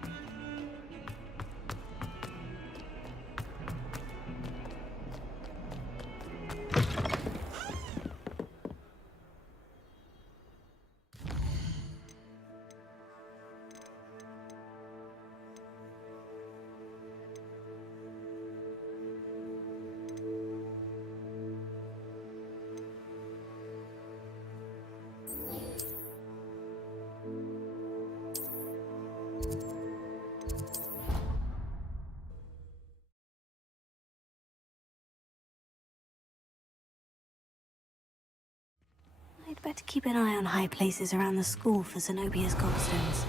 I'd better keep an eye on high places around the school for Zenobia's gobstones.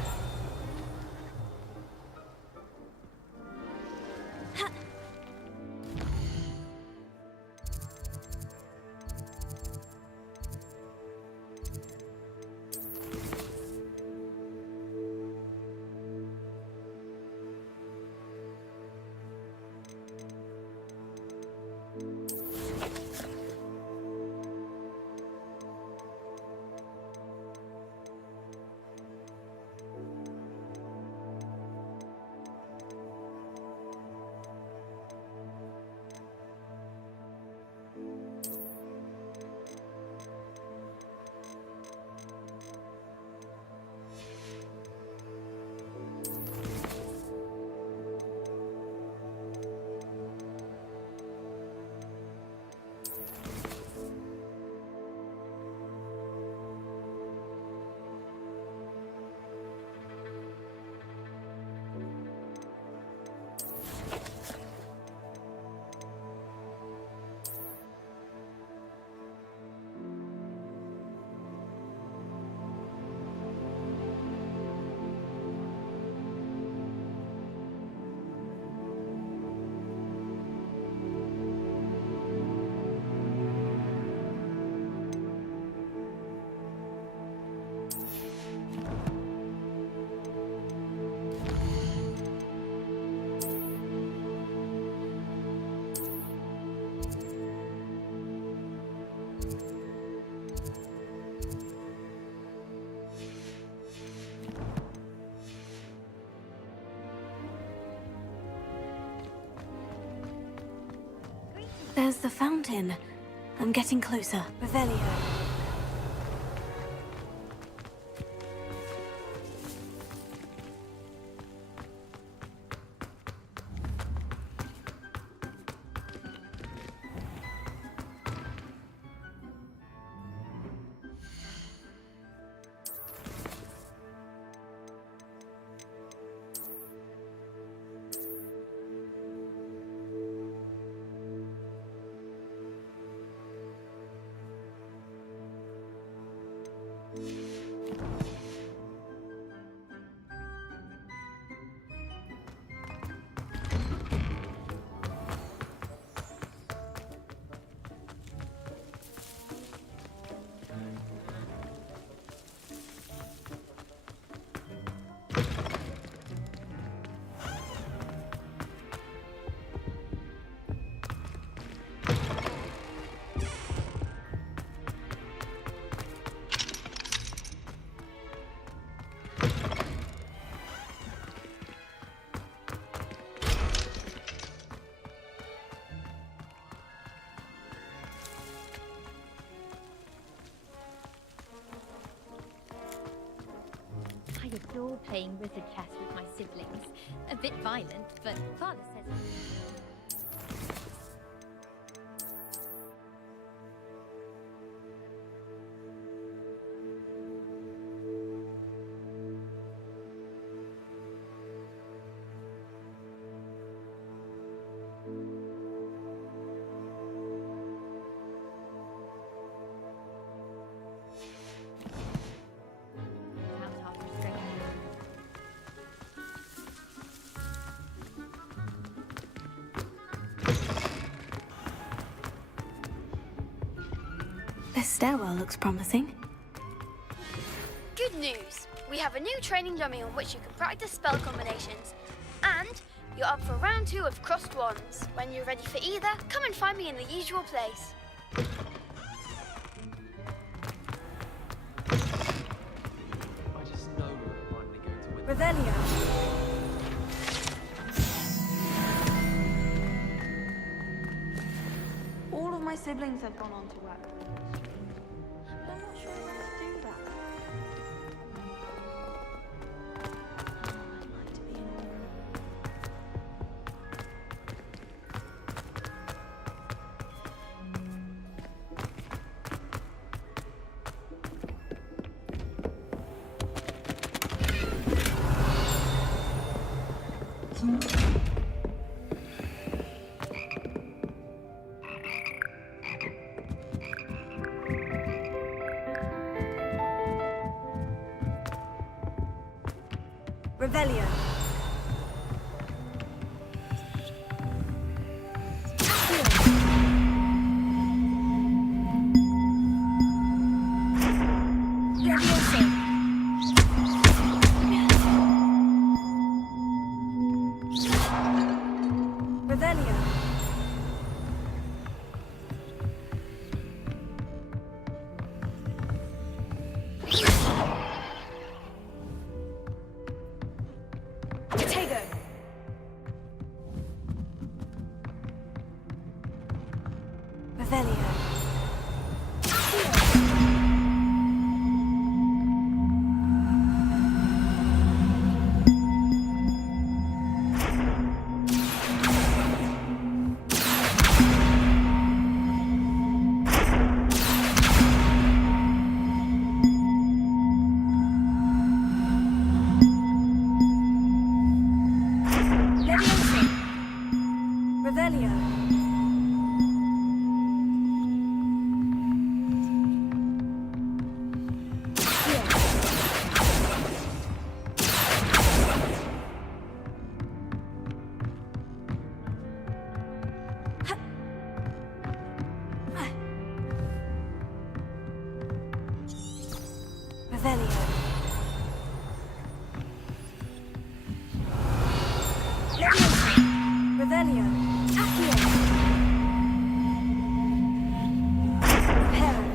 There's the fountain. I'm getting closer. Revelio. I adore playing wizard chess with my siblings. A bit violent, but Father says... This stairwell looks promising. Good news! We have a new training dummy on which you can practice spell combinations. And you're up for round 2 of Crossed Wands. When you're ready for either, come and find me in the usual place. I just know we're finally going to win. Revelio. All of my siblings have gone on to work. But I'm not sure I want to do that. I'd like to be an Auror. Revelio. Revelio. Potato. Revelio. Revelio. Revelio. Revelio. Accio. Reparo.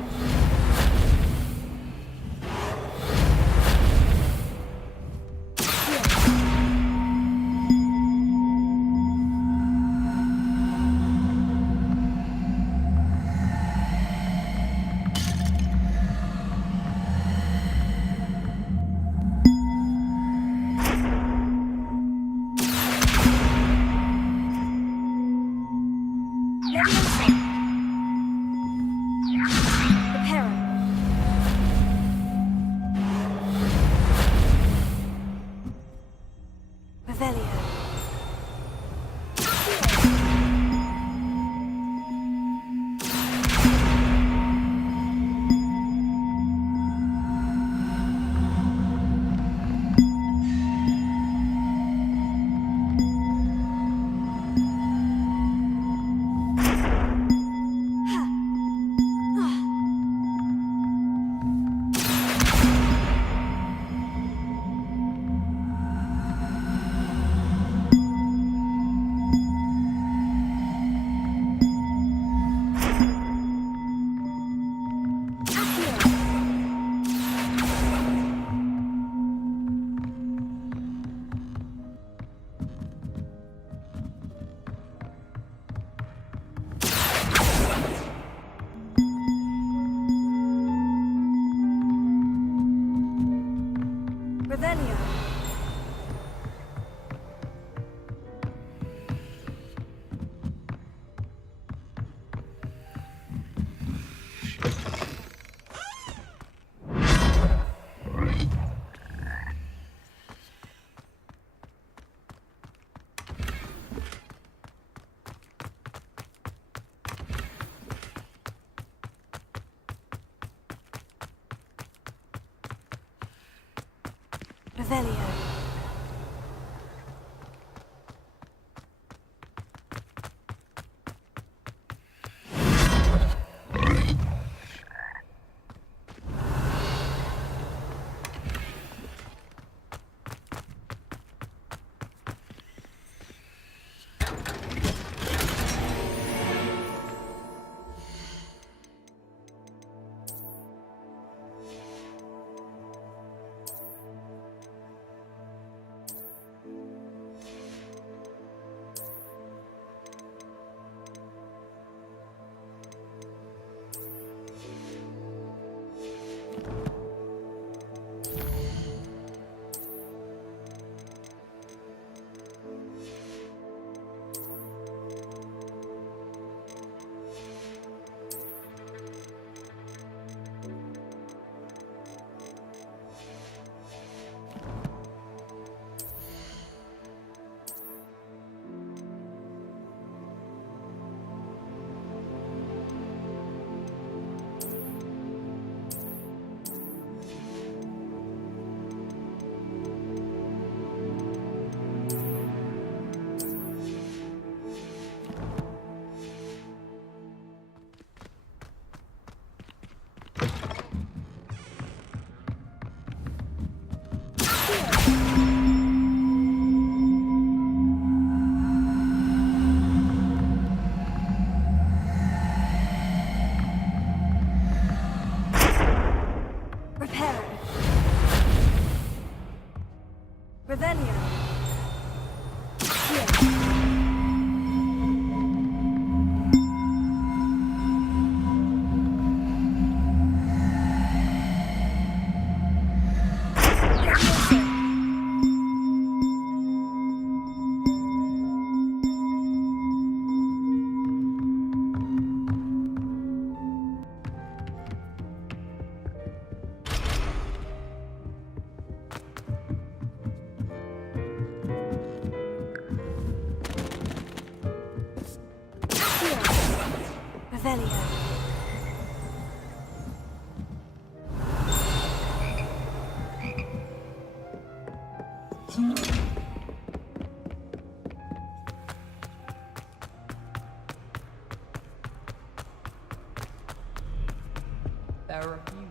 Revelio. Revelio. Revelio. Revelio. Revelio. There are a few.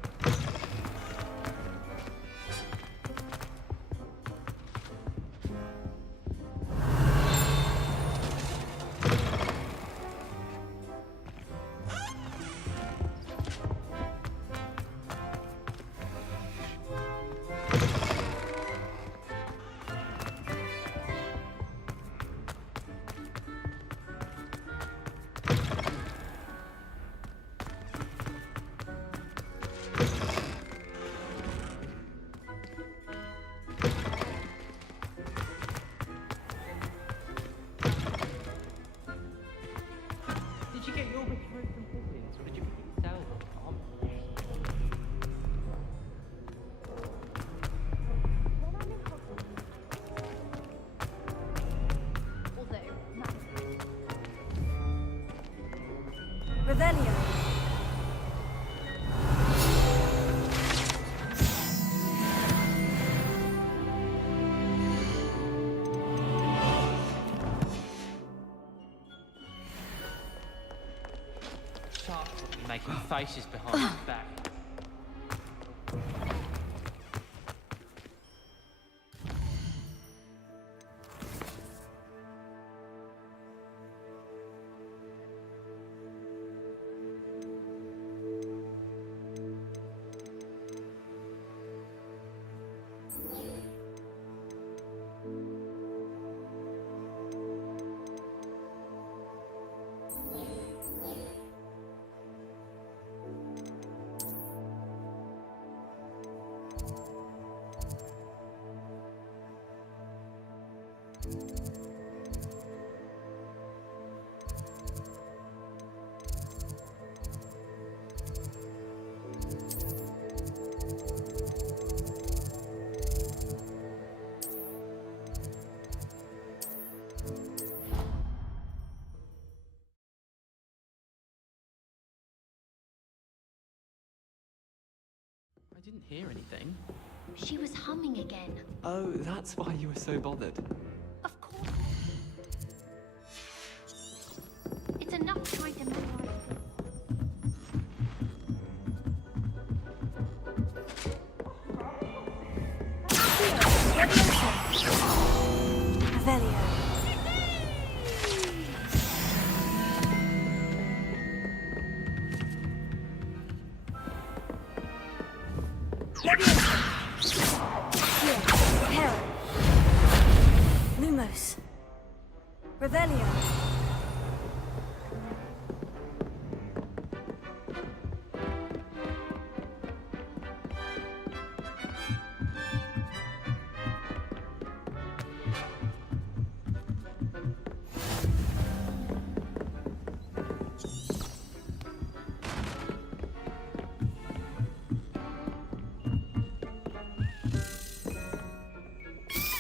Revelio. Sharp probably making faces behind his back. I didn't hear anything. She was humming again. Oh, that's why you were so bothered. Of course. It's enough trying to memorize it. Revelio. Lumos. Revelio.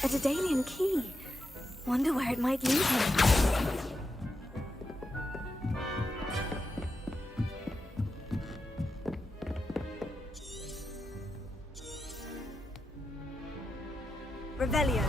A Daedalian key. Wonder where it might lead me. Revelio.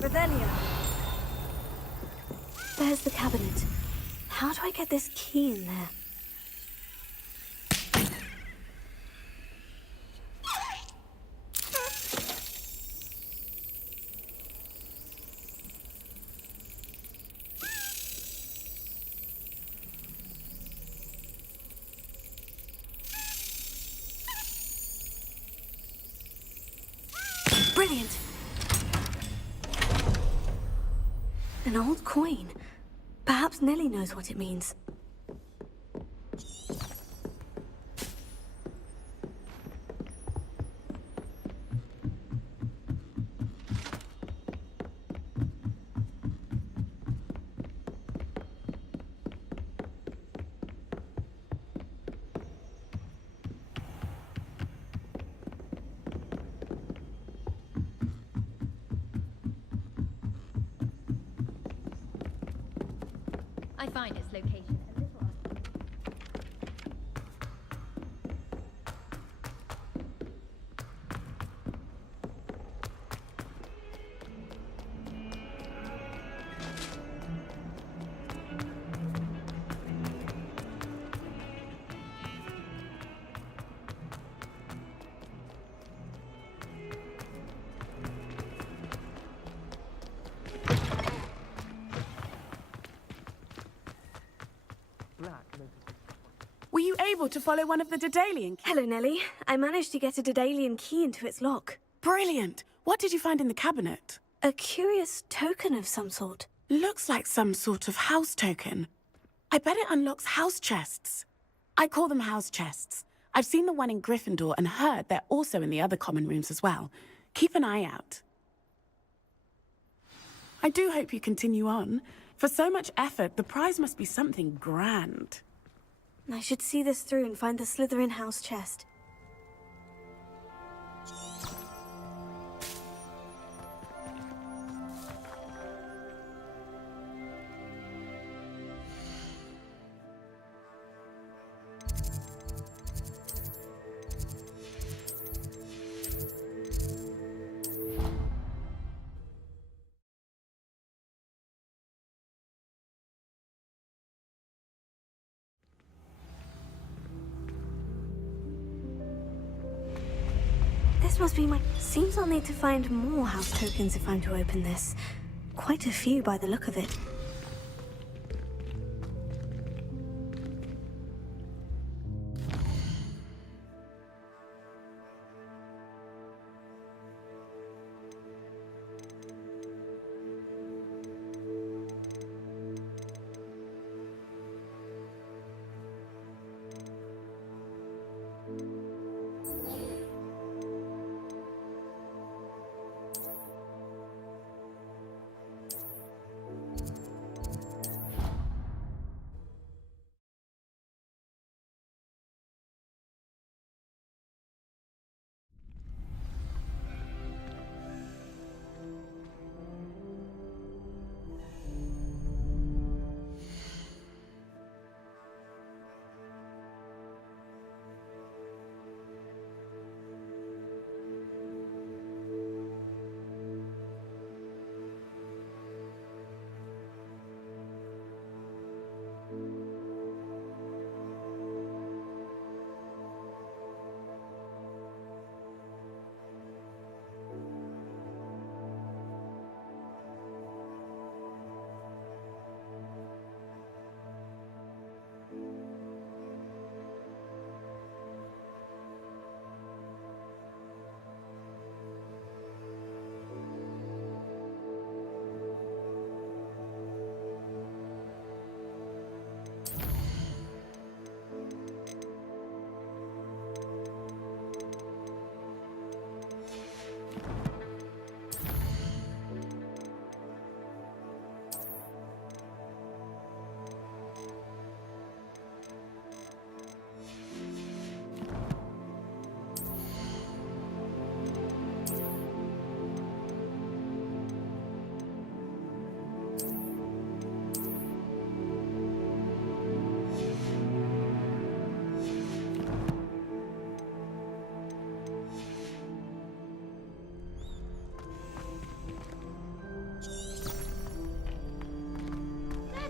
Revelio. There's the cabinet. How do I get this key in there? Brilliant! An old coin. Perhaps Nellie knows what it means. I find its location a little Were you able to follow one of the Daedalian keys? Hello, Nellie. I managed to get a Daedalian key into its lock. Brilliant! What did you find in the cabinet? A curious token of some sort. Looks like some sort of house token. I bet it unlocks house chests. I call them house chests. I've seen the one in Gryffindor and heard they're also in the other common rooms as well. Keep an eye out. I do hope you continue on. For so much effort, the prize must be something grand. I should see this through and find the Slytherin house chest. This must be my... Seems I'll need to find more house tokens if I'm to open this. Quite a few by the look of it.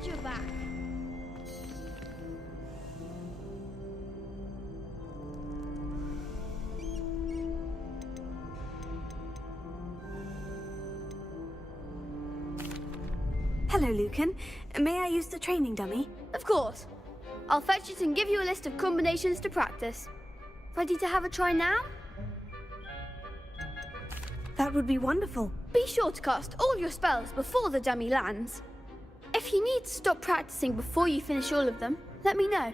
Glad you're back. Hello, Lucan. May I use the training dummy? Of course. I'll fetch it and give you a list of combinations to practice. Ready to have a try now? That would be wonderful. Be sure to cast all your spells before the dummy lands. If you need to stop practicing before you finish all of them, let me know.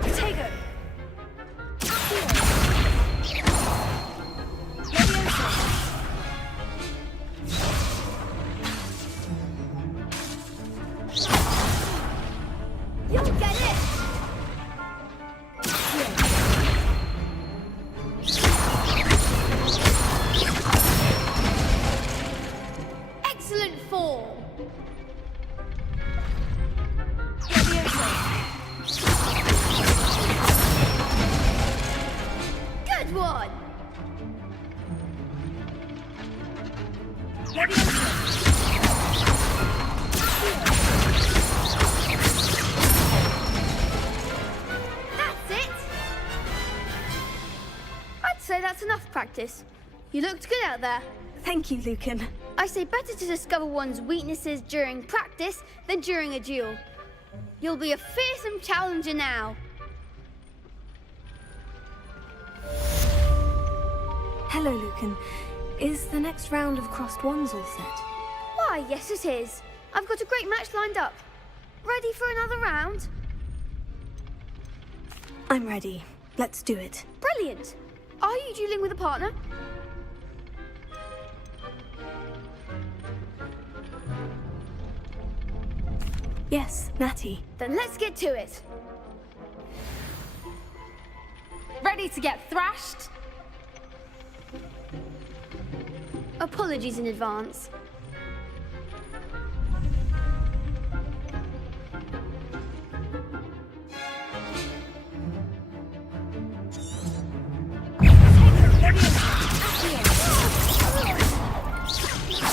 Potato. You'll get it! Excellent form! Good one! That's it! I'd say that's enough practice. You looked good out there. Thank you, Lucan. I say better to discover one's weaknesses during practice than during a duel. You'll be a fearsome challenger now. Hello, Lucan. Is the next round of crossed wands all set? Why, yes it is. I've got a great match lined up. Ready for another round? I'm ready. Let's do it. Brilliant. Are you dueling with a partner? Yes, Natty. Then let's get to it. Ready to get thrashed? Apologies in advance.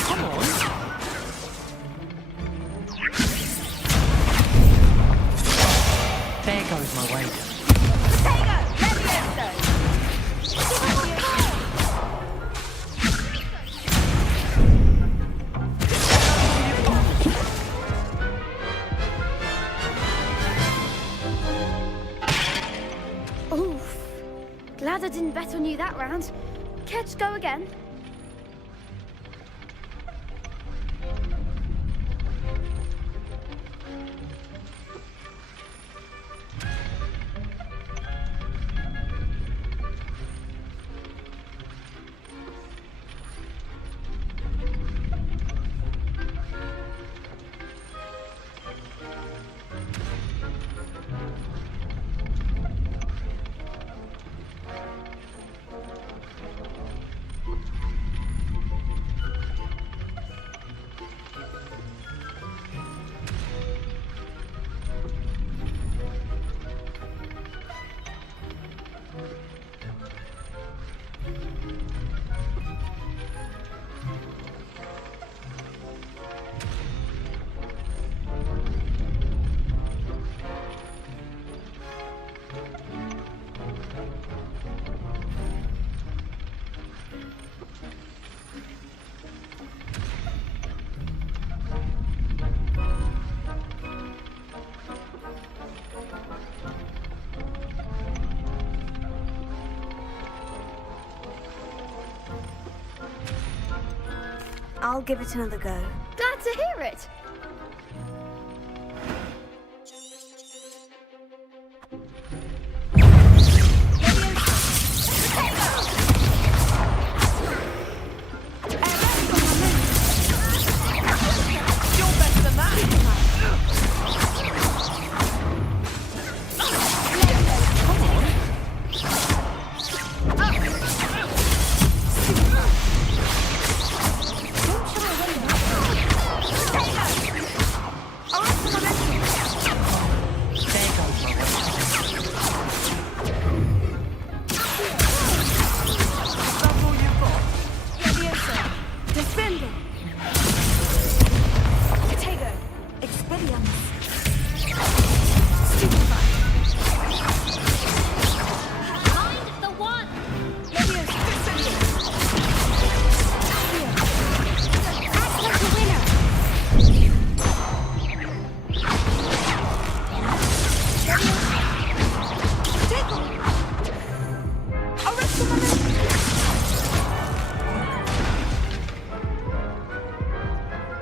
Come on. There goes my wager. Oof. Glad I didn't bet on you that round. Care to go again? I'll give it another go. Glad to hear it.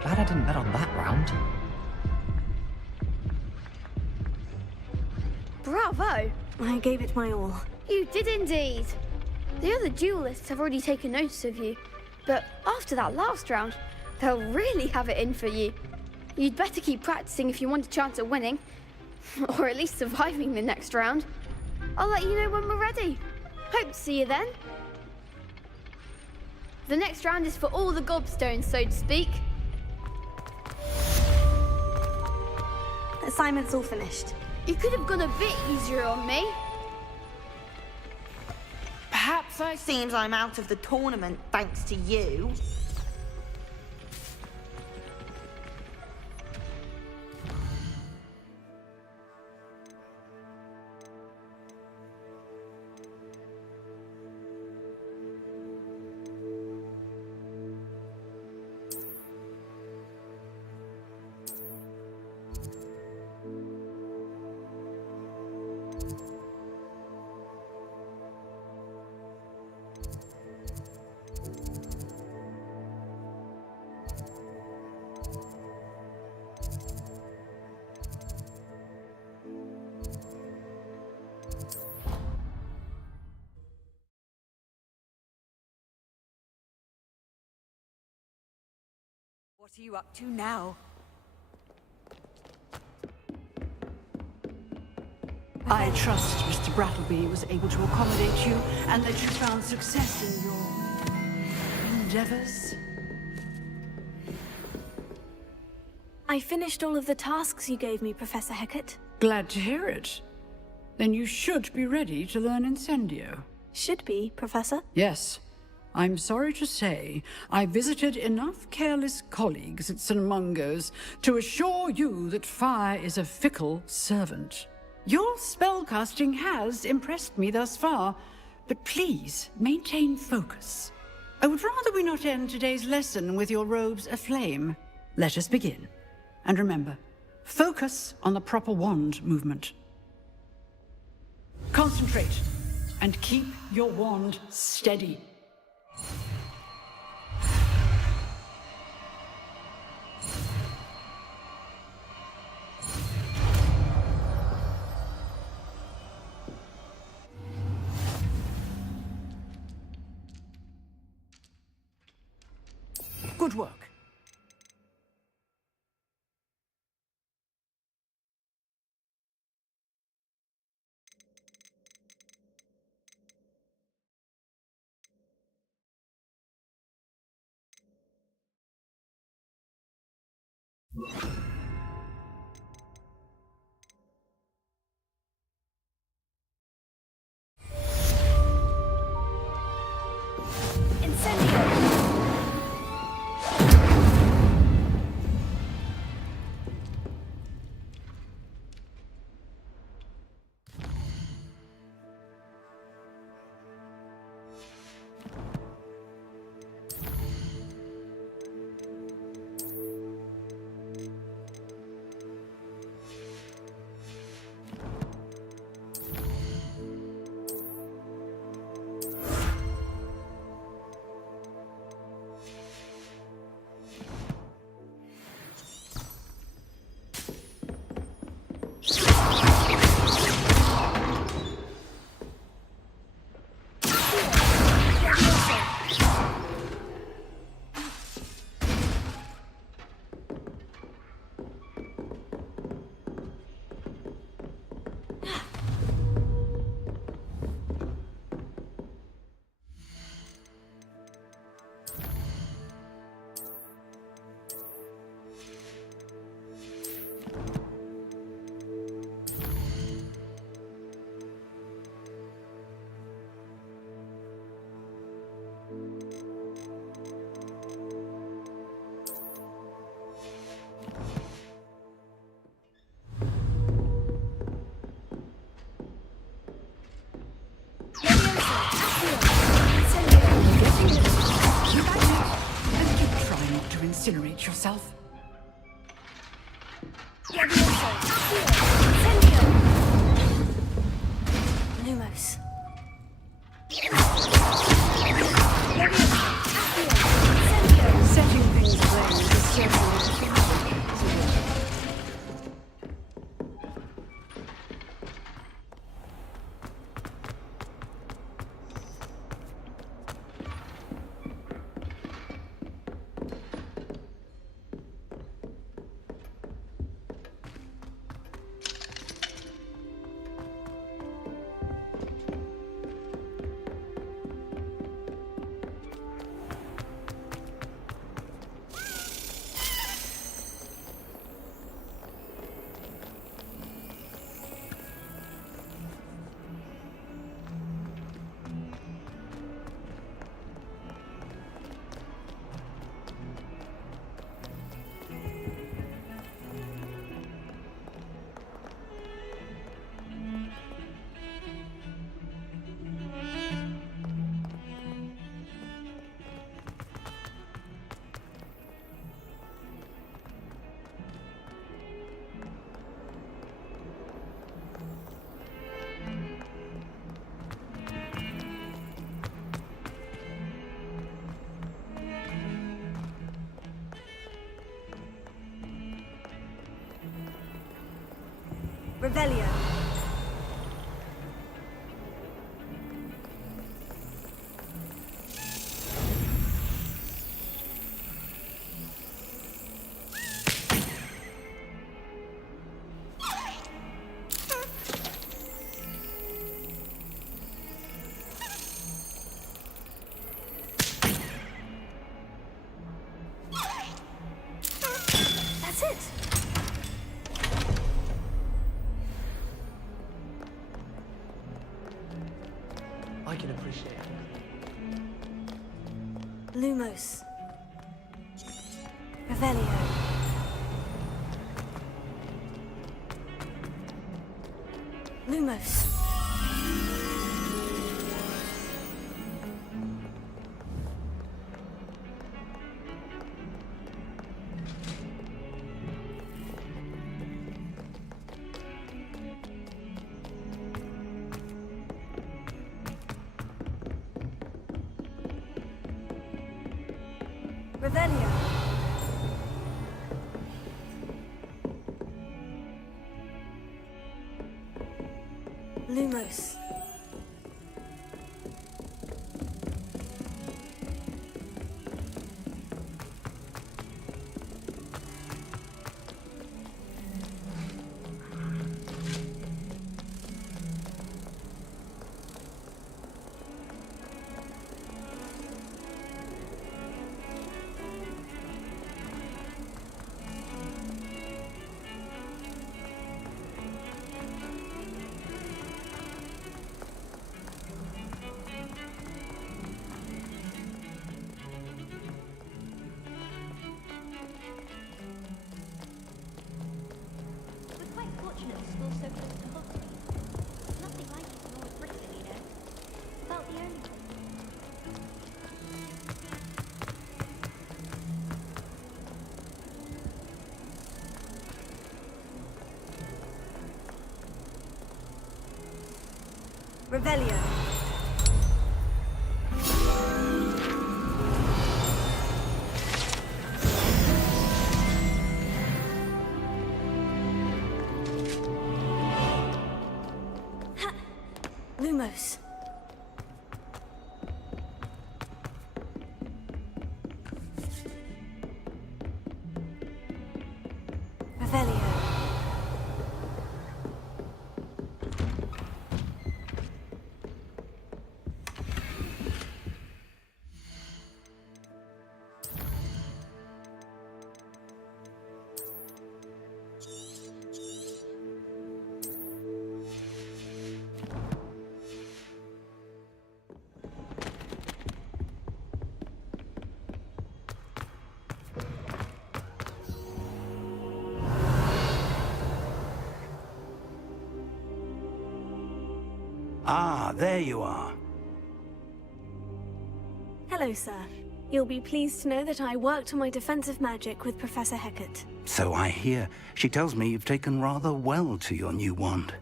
Glad I didn't bet on that round. Bravo! I gave it my all. You did indeed. The other duelists have already taken notice of you, but after that last round, they'll really have it in for you. You'd better keep practicing if you want a chance at winning, or at least surviving the next round. I'll let you know when we're ready. Hope to see you then. The next round is for all the gobstones, so to speak. Assignment's all finished. You could have gone a bit easier on me. Perhaps seems I'm out of the tournament thanks to you. What are you up to now? I trust Mr. Brattleby was able to accommodate you and that you found success in your endeavors. I finished all of the tasks you gave me, Professor Hecat. Glad to hear it. Then you should be ready to learn Incendio. Should be, Professor? Yes. I'm sorry to say, I visited enough careless colleagues at St. Mungo's to assure you that fire is a fickle servant. Your spellcasting has impressed me thus far, but please maintain focus. I would rather we not end today's lesson with your robes aflame. Let us begin. And remember, focus on the proper wand movement. Concentrate, and keep your wand steady. Good work. Incinerate yourself. Lumos. Setting things ablaze is certainly Revelio. can appreciate it. Lumos. Revelio. Lumos. Revelio. Lumos. We're quite fortunate the school's so close to Hogwarts. Nothing like it in all of Britain, you know. About the only thing. Revelio. Ha! Lumos. Revelio. Ah, there you are. Hello, sir. You'll be pleased to know that I worked on my defensive magic with Professor Hecat. So I hear. She tells me you've taken rather well to your new wand.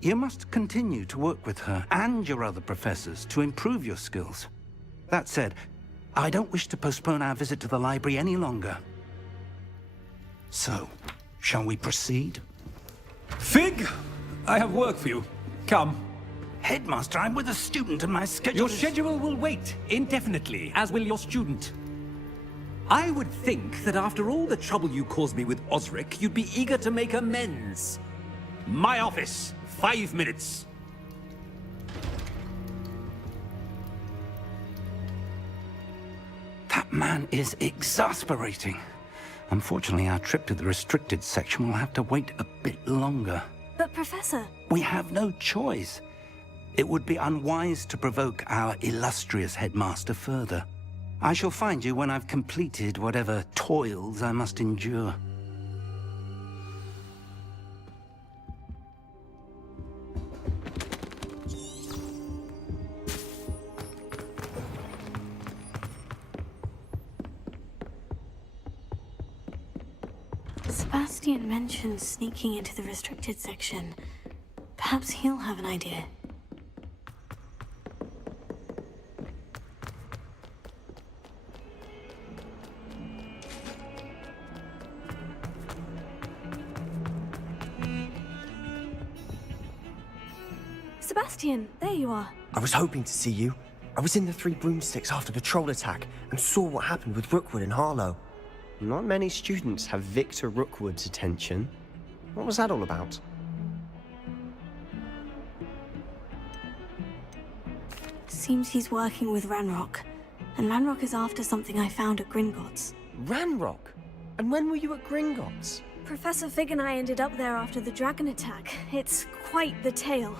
You must continue to work with her and your other professors to improve your skills. That said, I don't wish to postpone our visit to the library any longer. So, shall we proceed? Fig! I have work for you. Come. Headmaster, I'm with a student and my schedule Your schedule will wait indefinitely, as will your student. I would think that after all the trouble you caused me with Osric, you'd be eager to make amends. My office, 5 minutes. That man is exasperating. Unfortunately, our trip to the restricted section will have to wait a bit longer. But, Professor... We have no choice. It would be unwise to provoke our illustrious headmaster further. I shall find you when I've completed whatever toils I must endure. Sebastian mentioned sneaking into the restricted section. Perhaps he'll have an idea. Sebastian, there you are. I was hoping to see you. I was in the Three Broomsticks after the troll attack and saw what happened with Rookwood and Harlow. Not many students have Victor Rookwood's attention. What was that all about? Seems he's working with Ranrock. And Ranrock is after something I found at Gringotts. Ranrock? And when were you at Gringotts? Professor Fig and I ended up there after the dragon attack. It's quite the tale.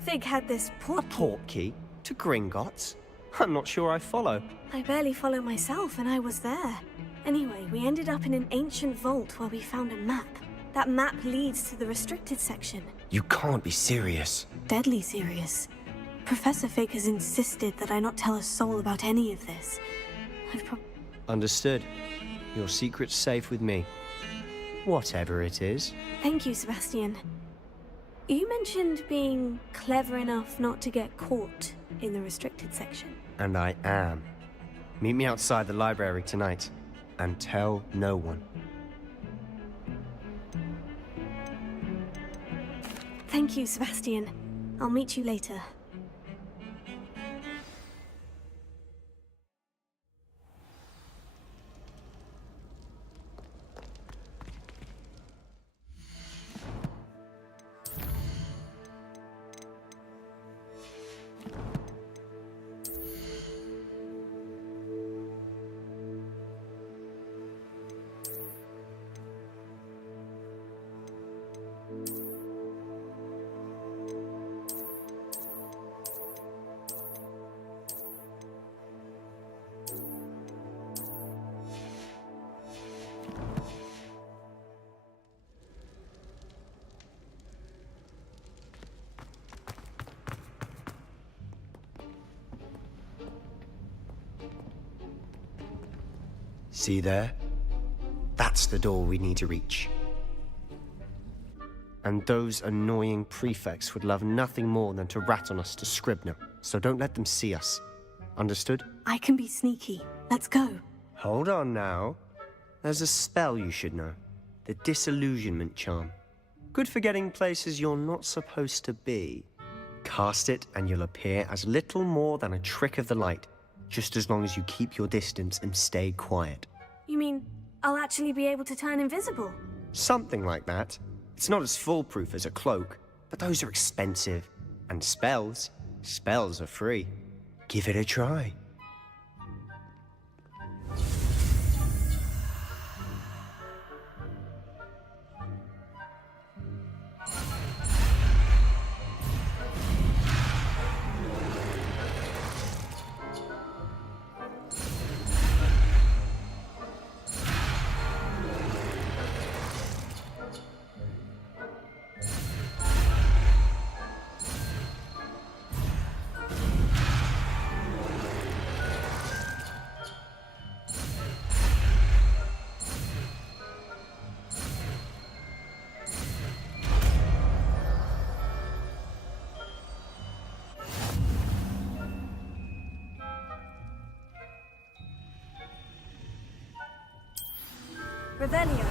Fig had this portkey. A portkey? To Gringotts? I'm not sure I follow. I barely follow myself, and I was there. Anyway, we ended up in an ancient vault where we found a map. That map leads to the restricted section. You can't be serious. Deadly serious. Professor Fig has insisted that I not tell a soul about any of this. Understood. Your secret's safe with me. Whatever it is. Thank you, Sebastian. You mentioned being clever enough not to get caught in the restricted section. And I am. Meet me outside the library tonight. And tell no one. Thank you, Sebastian. I'll meet you later. See there? That's the door we need to reach. And those annoying prefects would love nothing more than to rat on us to Scribner, so don't let them see us. Understood? I can be sneaky. Let's go. Hold on now. There's a spell you should know. The Disillusionment Charm. Good for getting places you're not supposed to be. Cast it and you'll appear as little more than a trick of the light, just as long as you keep your distance and stay quiet. You mean I'll actually be able to turn invisible? Something like that. It's not as foolproof as a cloak, but those are expensive. And spells are free. Give it a try. Revelio.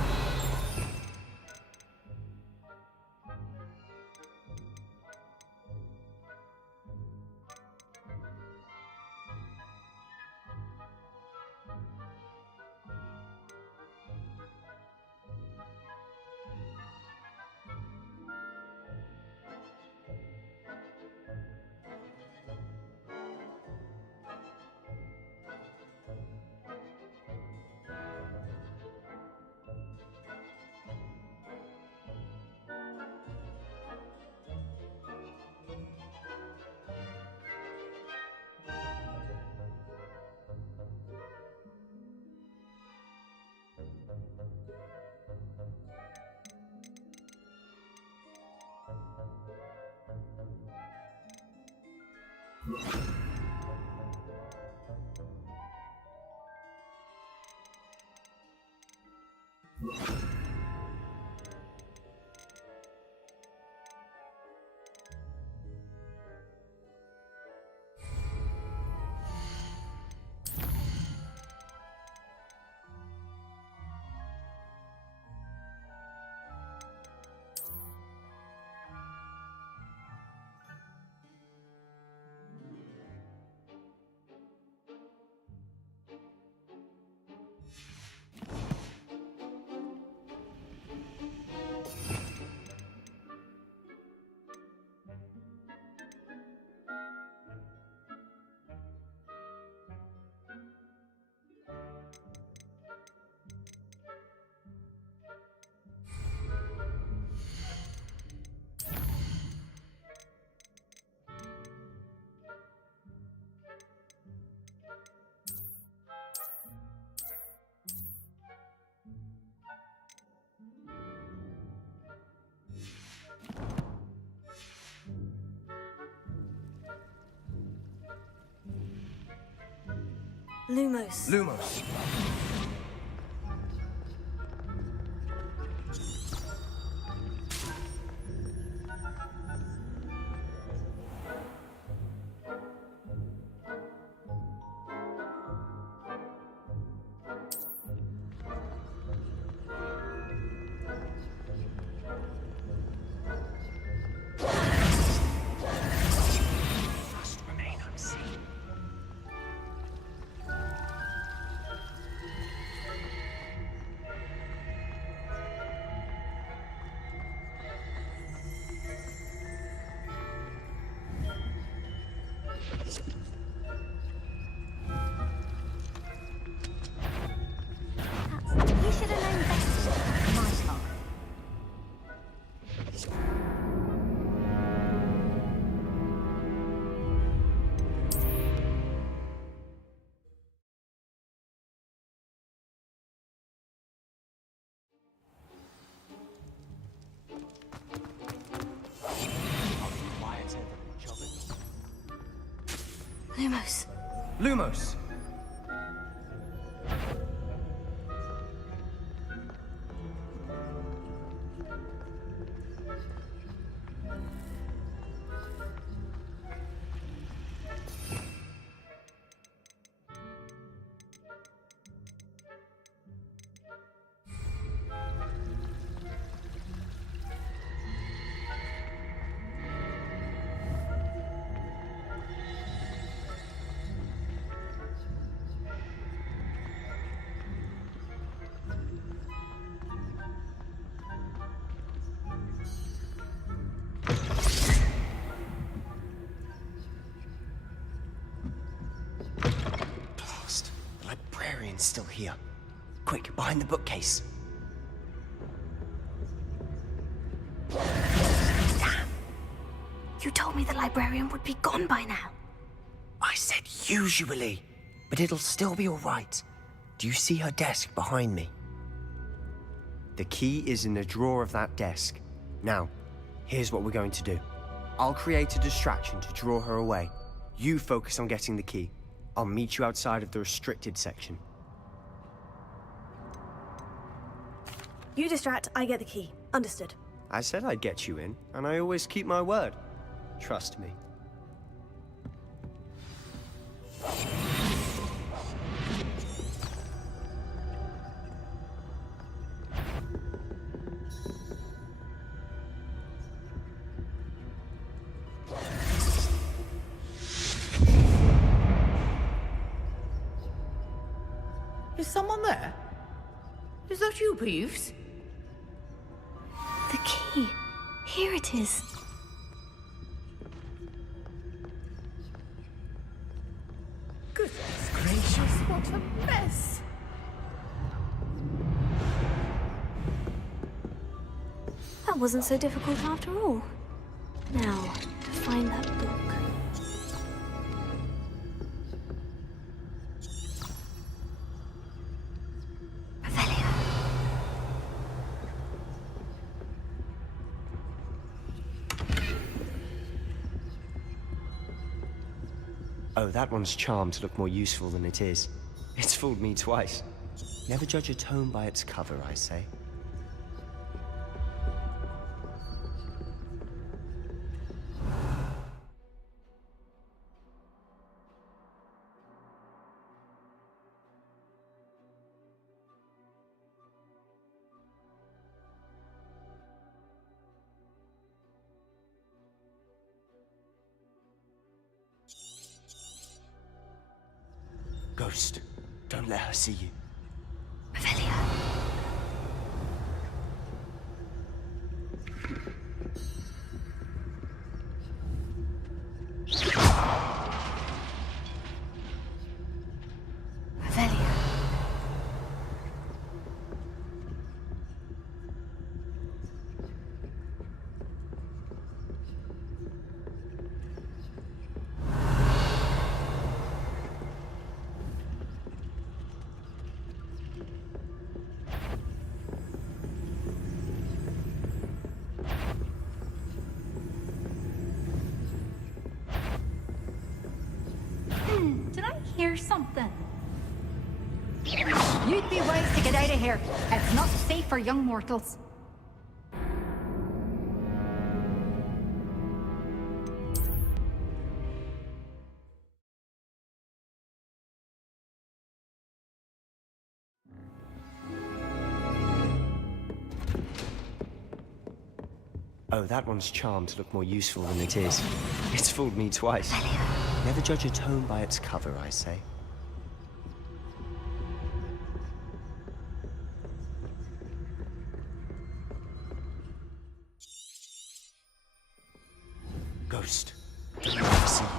Lumos. Lumos. Must remain unseen. You should have known better. My fault. Lumos. Lumos. Blast. The librarian's still here. Quick, behind the bookcase. Damn. You told me the librarian would be gone by now. I said usually, but it'll still be all right. Do you see her desk behind me? The key is in the drawer of that desk. Now, here's what we're going to do. I'll create a distraction to draw her away. You focus on getting the key. I'll meet you outside of the restricted section. You distract, I get the key. Understood. I said I'd get you in, and I always keep my word. Trust me. Is someone there? Is that you, Peeves? The key. Here it is. Goodness gracious, what a mess! That wasn't so difficult after all. Now, to find that book. Oh, that one's charmed to look more useful than it is. It's fooled me twice. Never judge a tome by its cover, I say. Ghost, don't let her see you. Did I hear something? You'd be wise to get out of here. It's not safe for young mortals. Oh, that one's charmed to look more useful than it is. It's fooled me twice. Never judge a tome by its cover, I say. Ghost. Don't let me see you.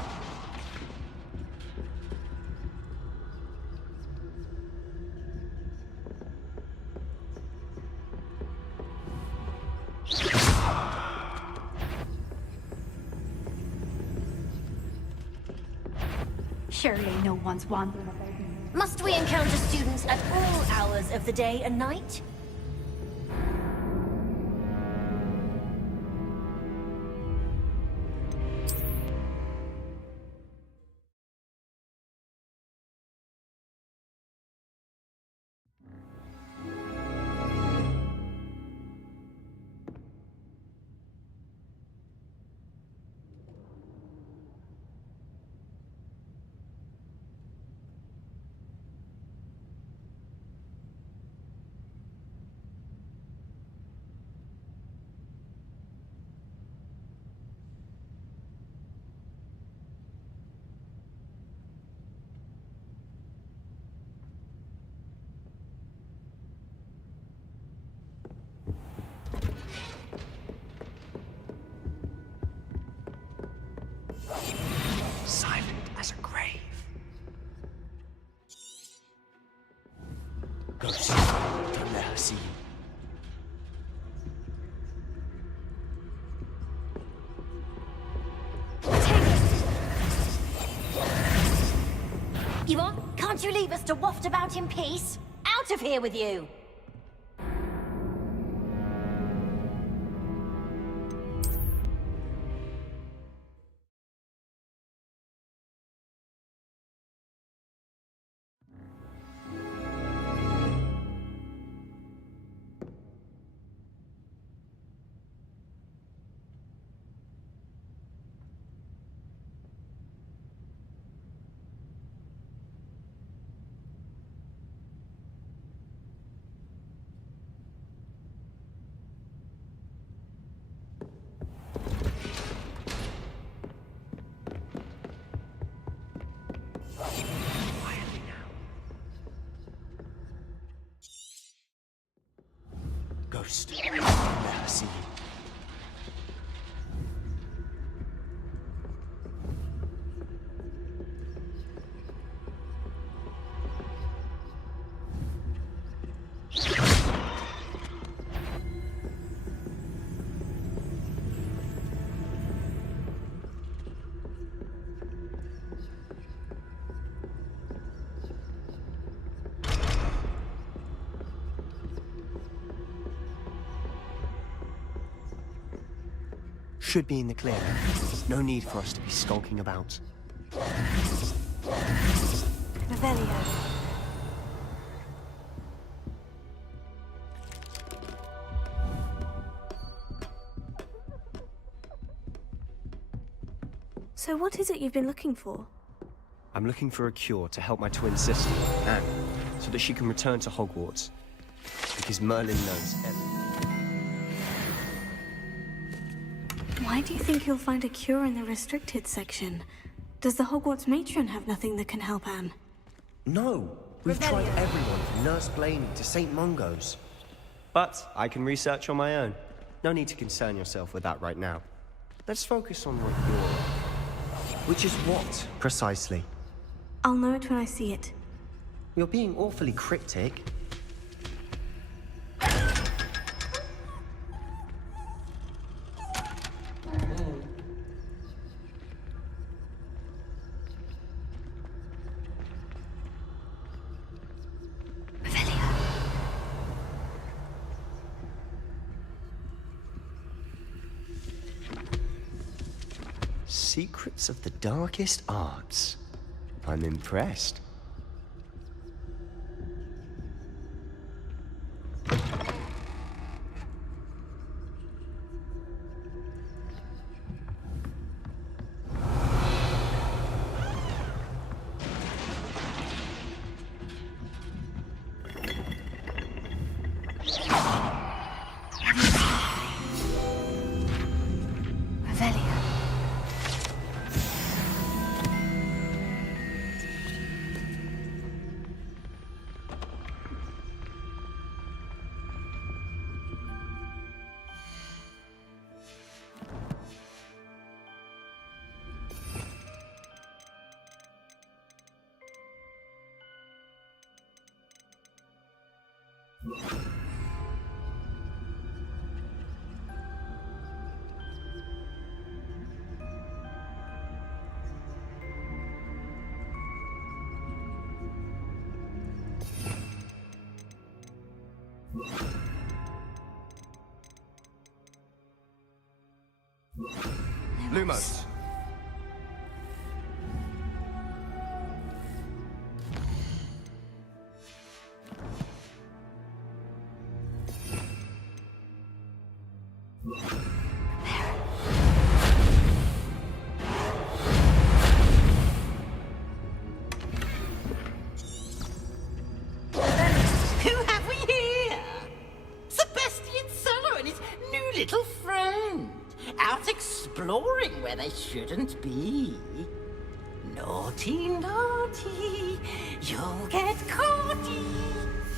Surely no one's wandering about. Must we encounter students at all hours of the day and night? Silent as a grave. Ghost, don't let her see you. Yvonne, can't you leave us to waft about in peace? Out of here with you! Ghost, don't let her see you. Should be in the clear. No need for us to be skulking about. Revelio. So what is it you've been looking for? I'm looking for a cure to help my twin sister, Anne, so that she can return to Hogwarts. Because Merlin knows everything. Why do you think you'll find a cure in the restricted section? Does the Hogwarts matron have nothing that can help Anne? No! We've tried everyone from Nurse Blaney to St. Mungo's. But I can research on my own. No need to concern yourself with that right now. Let's focus on what you're... Which is what, precisely? I'll know it when I see it. You're being awfully cryptic. Secrets of the darkest arts. I'm impressed. Lumos. Who have we here? Sebastian Cello and his new little friend. Out exploring where they shouldn't be. Naughty, naughty. You'll get caughty.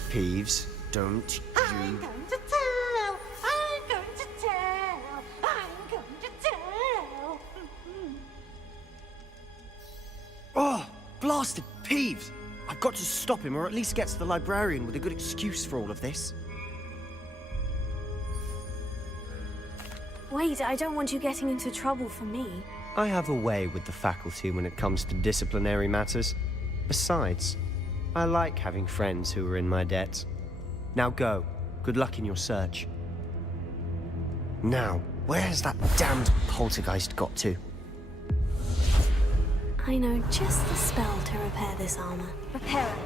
Peeves, don't I'm you... going to tell. I'm going to tell. I'm going to tell. Oh, blasted Peeves! I've got to stop him, or at least get to the librarian with a good excuse for all of this. Wait, I don't want you getting into trouble for me. I have a way with the faculty when it comes to disciplinary matters. Besides, I like having friends who are in my debt. Now go. Good luck in your search. Now, where's that damned poltergeist got to? I know just the spell to repair this armor. Repair it.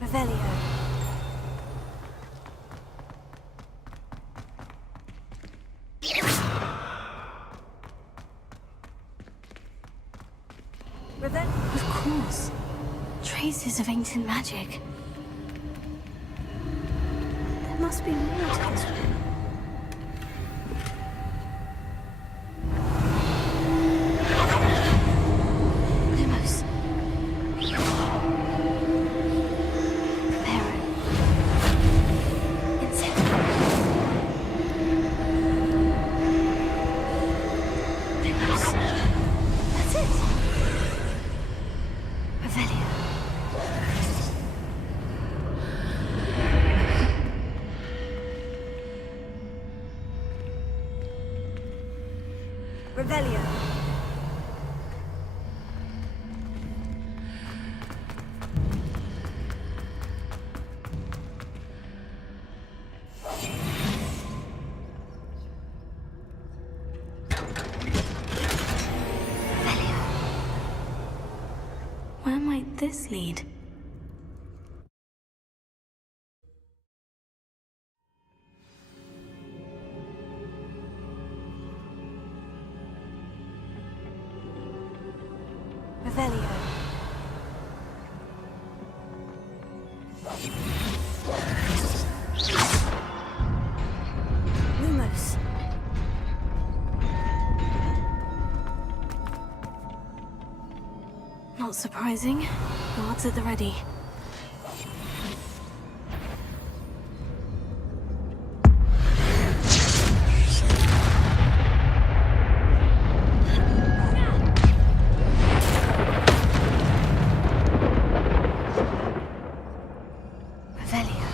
Revelio. Of course. Traces of ancient magic. There must be more to this room. Lumos. Preparo. Incendio. Lumos. That's it. Revelio. Revelio. Where might this lead? Revelio. Lumos. Not surprising. Guards at the ready. Revelio.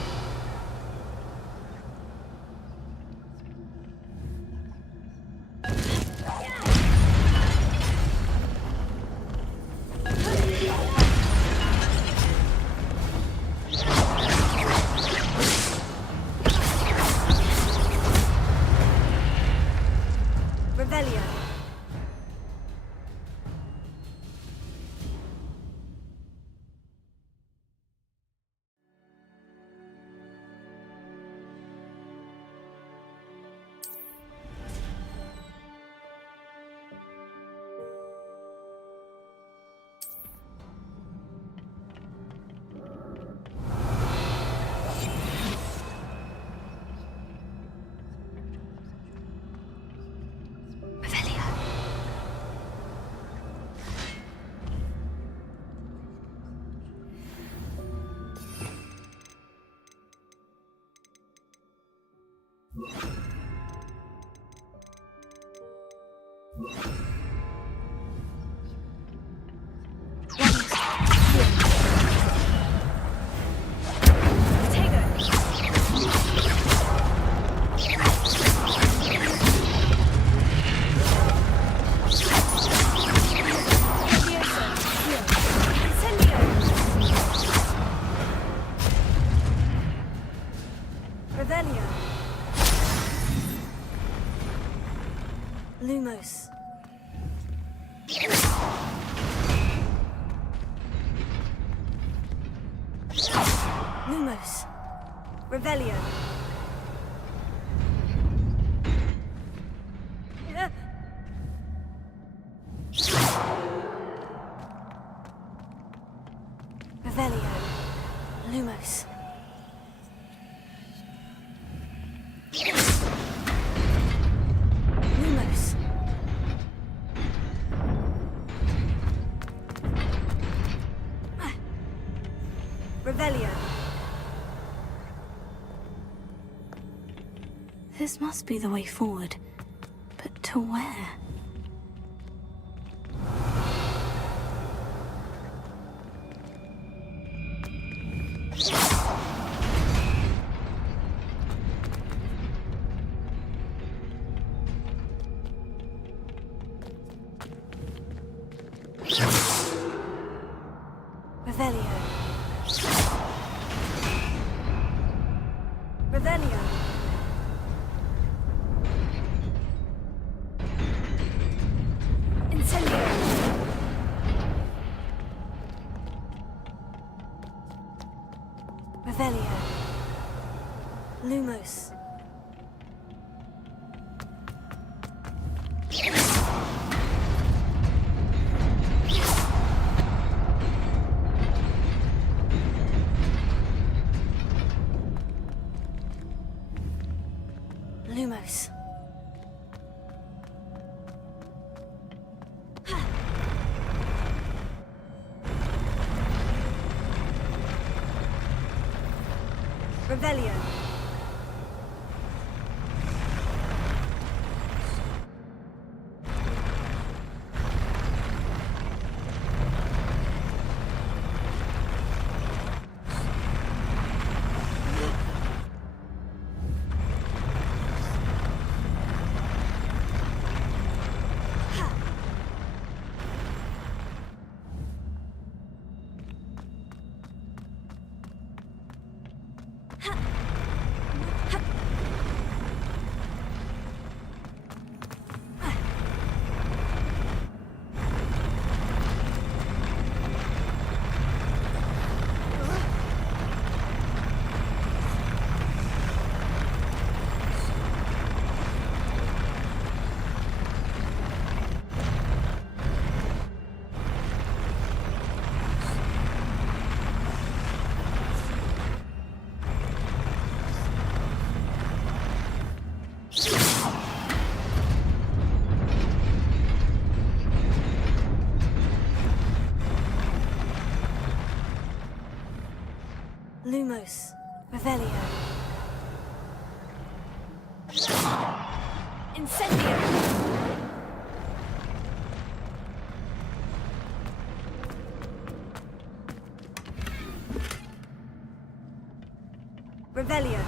Lumos. Revelio. Revelio. Lumos. Lumos. Revelio. This must be the way forward. But to where? Revelio. Revelio. Incendio. Revelio. Lumos. Lumos. Revelio. Lumos. Revelio. Incendio. Revelio.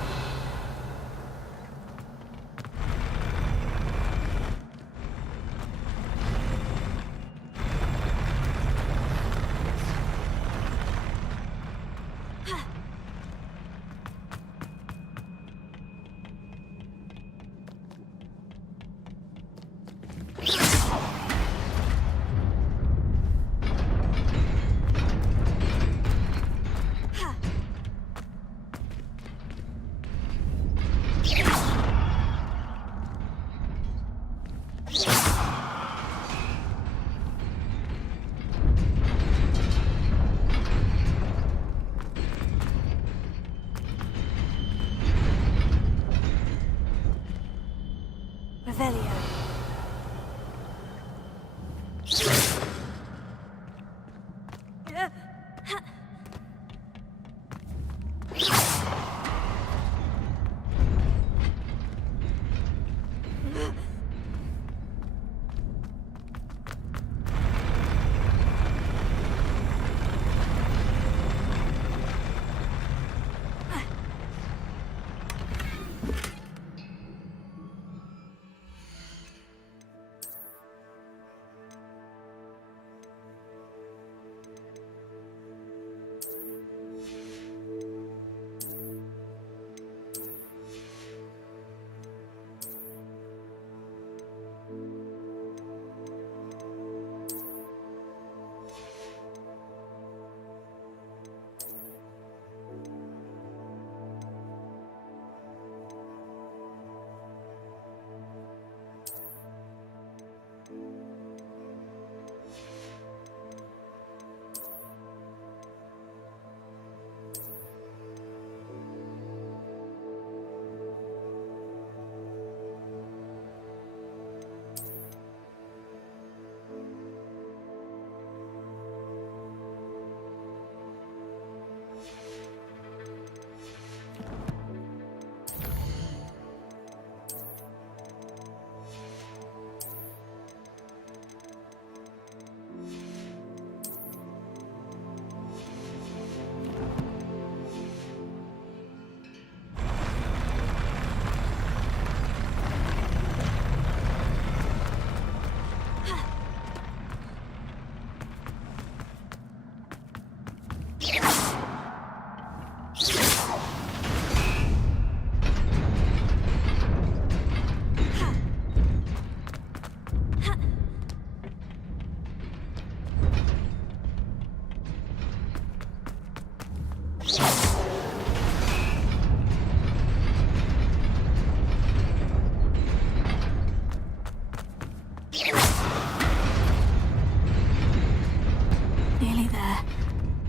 Nearly there.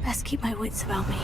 Best keep my wits about me.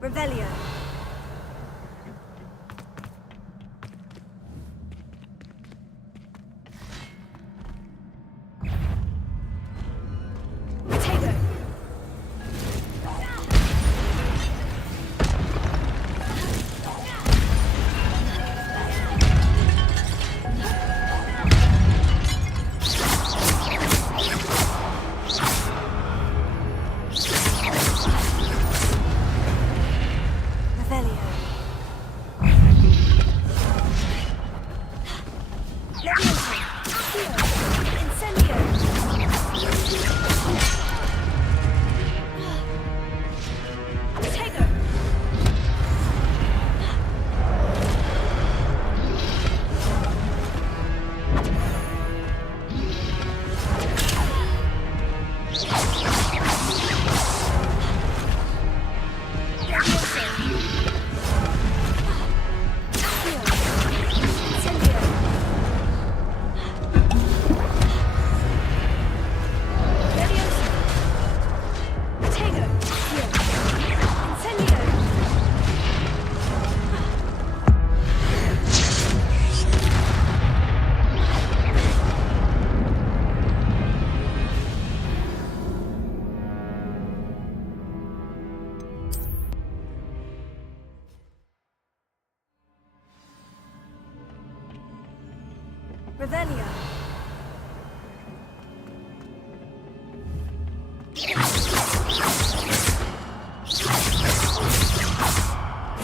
Revelio. Revelio.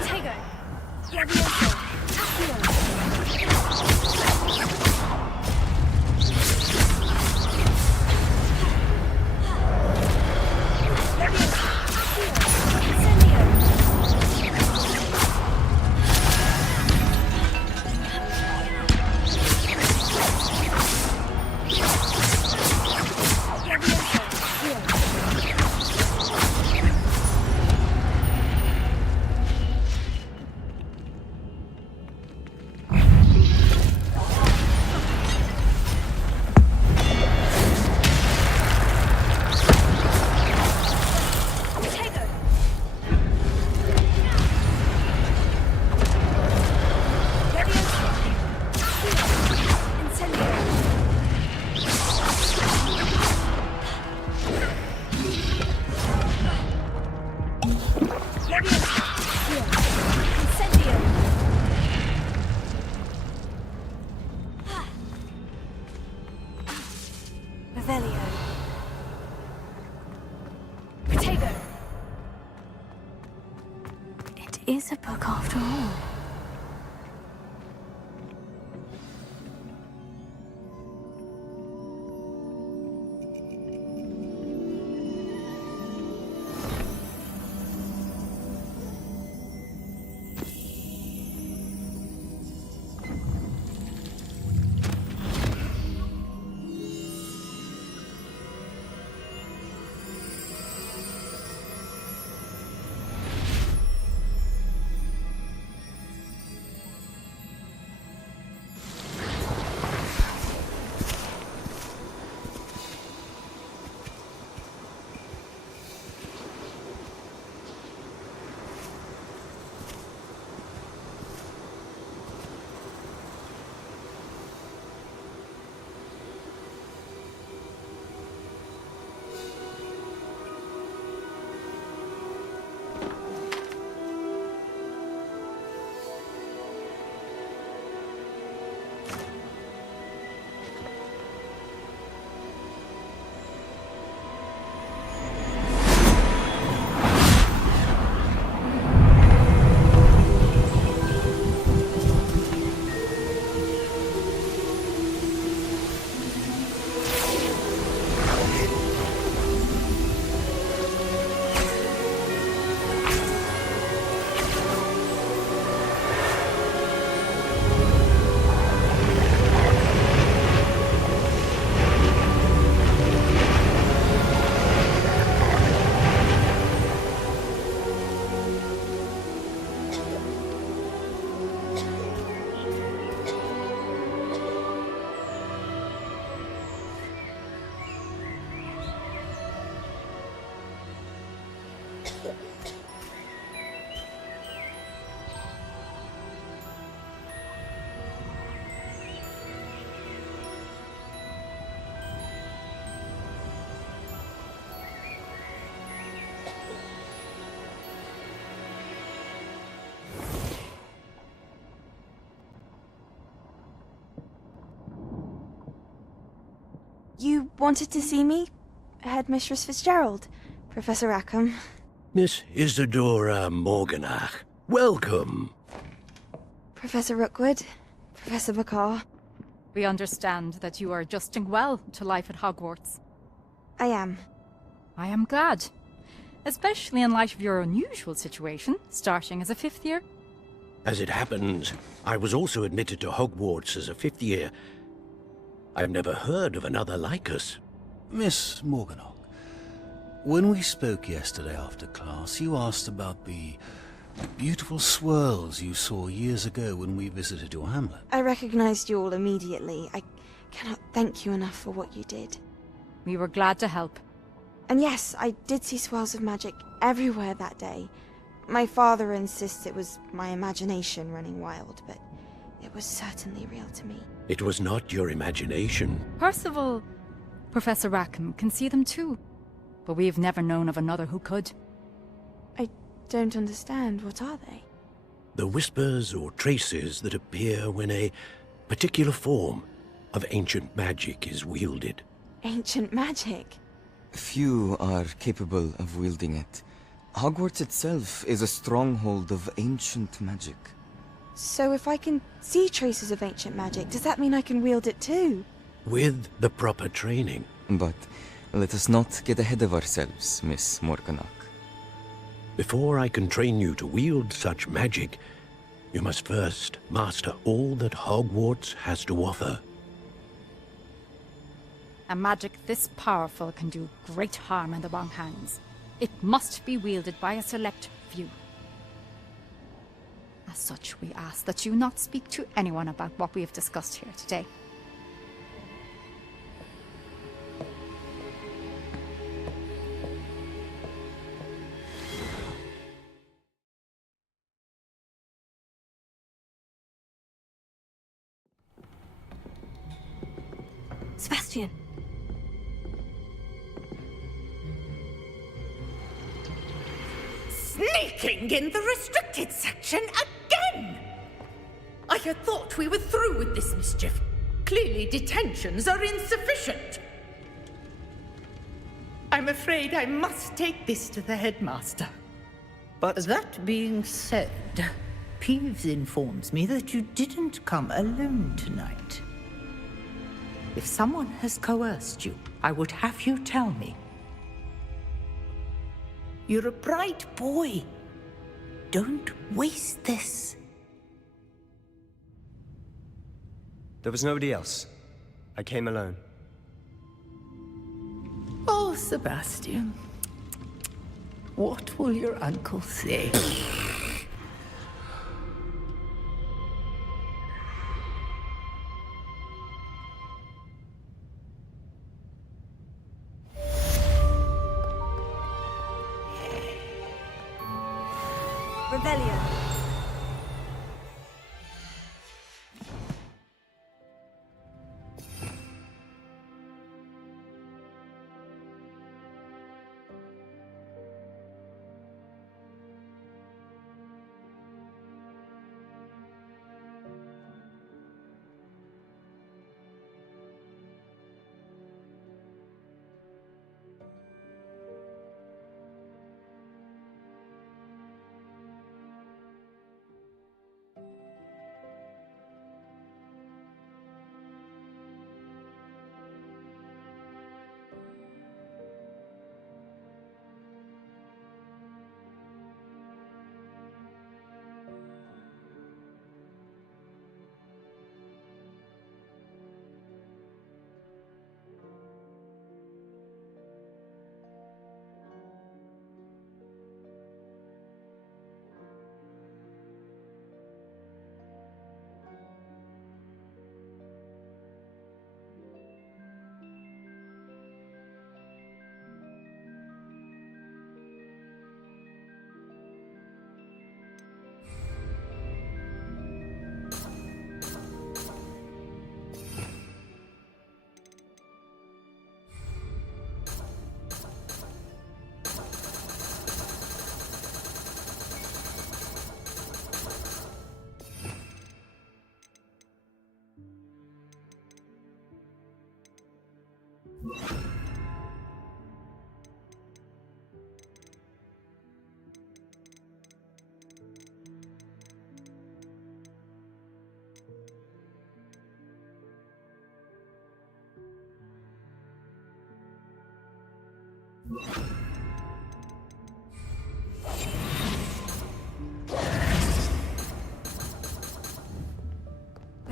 Tego. Levioso. Is a book after all. You wanted to see me? Headmistress Fitzgerald, Professor Rackham. Miss Isadora Morganach, welcome. Professor Rookwood, Professor Bakar. We understand that you are adjusting well to life at Hogwarts. I am. I am glad. Especially in light of your unusual situation, starting as a 5th year. As it happens, I was also admitted to Hogwarts as a 5th year. I've never heard of another like us. Miss Morganach, when we spoke yesterday after class, you asked about the beautiful swirls you saw years ago when we visited your hamlet. I recognized you all immediately. I cannot thank you enough for what you did. We were glad to help. And yes, I did see swirls of magic everywhere that day. My father insists it was my imagination running wild, but it was certainly real to me. It was not your imagination. Percival, Professor Rackham can see them too. But we've never known of another who could. I don't understand. What are they? The whispers or traces that appear when a particular form of ancient magic is wielded. Ancient magic? Few are capable of wielding it. Hogwarts itself is a stronghold of ancient magic. So if I can see traces of ancient magic, does that mean I can wield it too? With the proper training. But let us not get ahead of ourselves, Miss Morganach. Before I can train you to wield such magic, you must first master all that Hogwarts has to offer. A magic this powerful can do great harm in the wrong hands. It must be wielded by a select few. As such, we ask that you not speak to anyone about what we have discussed here today. Sebastian. Sneaking in the restricted section again! I had thought we were through with this mischief. Clearly detentions are insufficient. I'm afraid I must take this to the headmaster. But that being said, Peeves informs me that you didn't come alone tonight. If someone has coerced you, I would have you tell me. You're a bright boy. Don't waste this. There was nobody else. I came alone. Oh, Sebastian. What will your uncle say? Rebellion.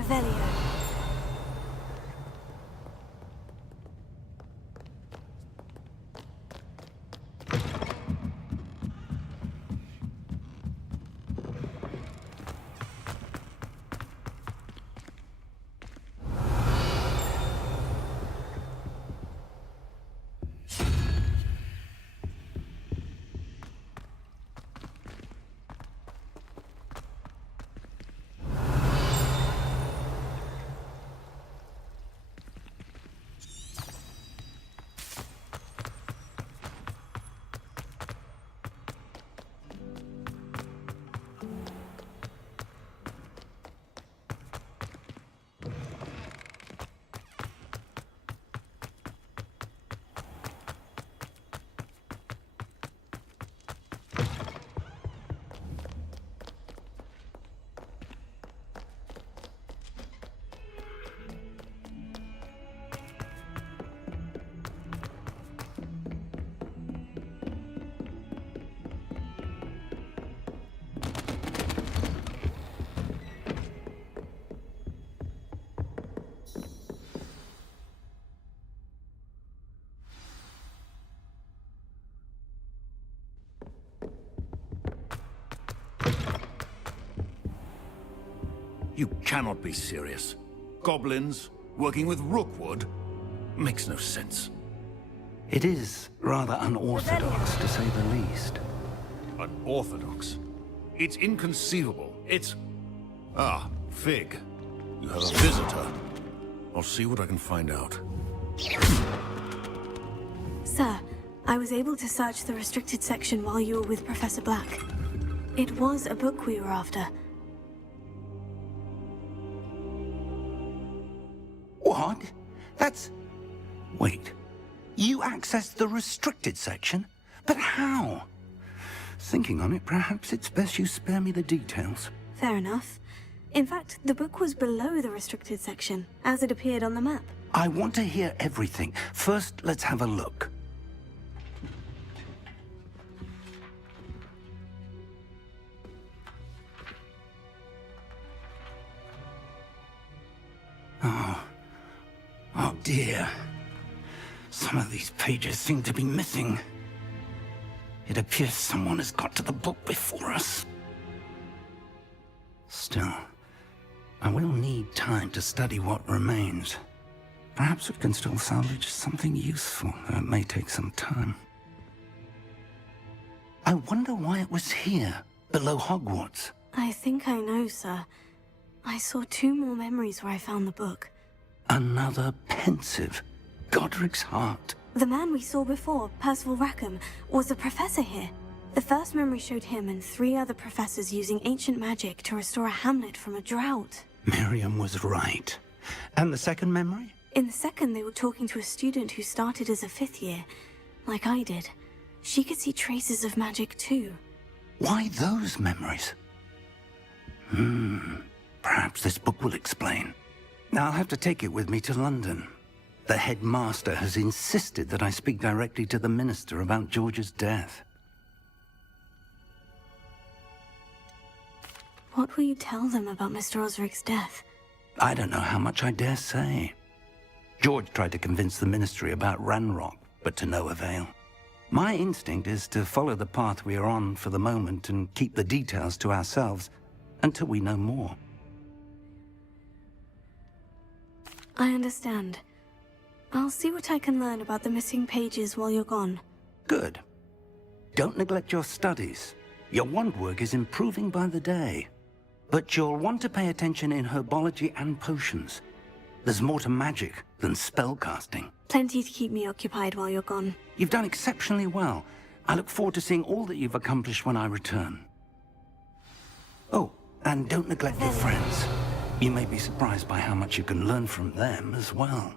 Revelio. You cannot be serious. Goblins working with Rookwood makes no sense. It is rather unorthodox, to say the least. Unorthodox? It's inconceivable. It's... Ah, Fig. You have a visitor. I'll see what I can find out. Sir, I was able to search the restricted section while you were with Professor Black. It was a book we were after. What? That's... Wait. You accessed the restricted section? But how? Thinking on it, perhaps it's best you spare me the details. Fair enough. In fact, the book was below the restricted section, as it appeared on the map. I want to hear everything. First, let's have a look. Oh dear. Some of these pages seem to be missing. It appears someone has got to the book before us. Still, I will need time to study what remains. Perhaps we can still salvage something useful, though it may take some time. I wonder why it was here, below Hogwarts. I think I know, sir. I saw 2 more memories where I found the book. Another pensive. Godric's heart. The man we saw before, Percival Rackham, was a professor here. The first memory showed him and 3 other professors using ancient magic to restore a hamlet from a drought. Miriam was right. And the second memory? In the second, they were talking to a student who started as a 5th year, like I did. She could see traces of magic too. Why those memories? Perhaps this book will explain. I'll have to take it with me to London. The headmaster has insisted that I speak directly to the minister about George's death. What will you tell them about Mr. Osric's death? I don't know how much I dare say. George tried to convince the ministry about Ranrock, but to no avail. My instinct is to follow the path we are on for the moment and keep the details to ourselves until we know more. I understand. I'll see what I can learn about the missing pages while you're gone. Good. Don't neglect your studies. Your wand work is improving by the day. But you'll want to pay attention in herbology and potions. There's more to magic than spellcasting. Plenty to keep me occupied while you're gone. You've done exceptionally well. I look forward to seeing all that you've accomplished when I return. Oh, and don't neglect your friends. You may be surprised by how much you can learn from them as well.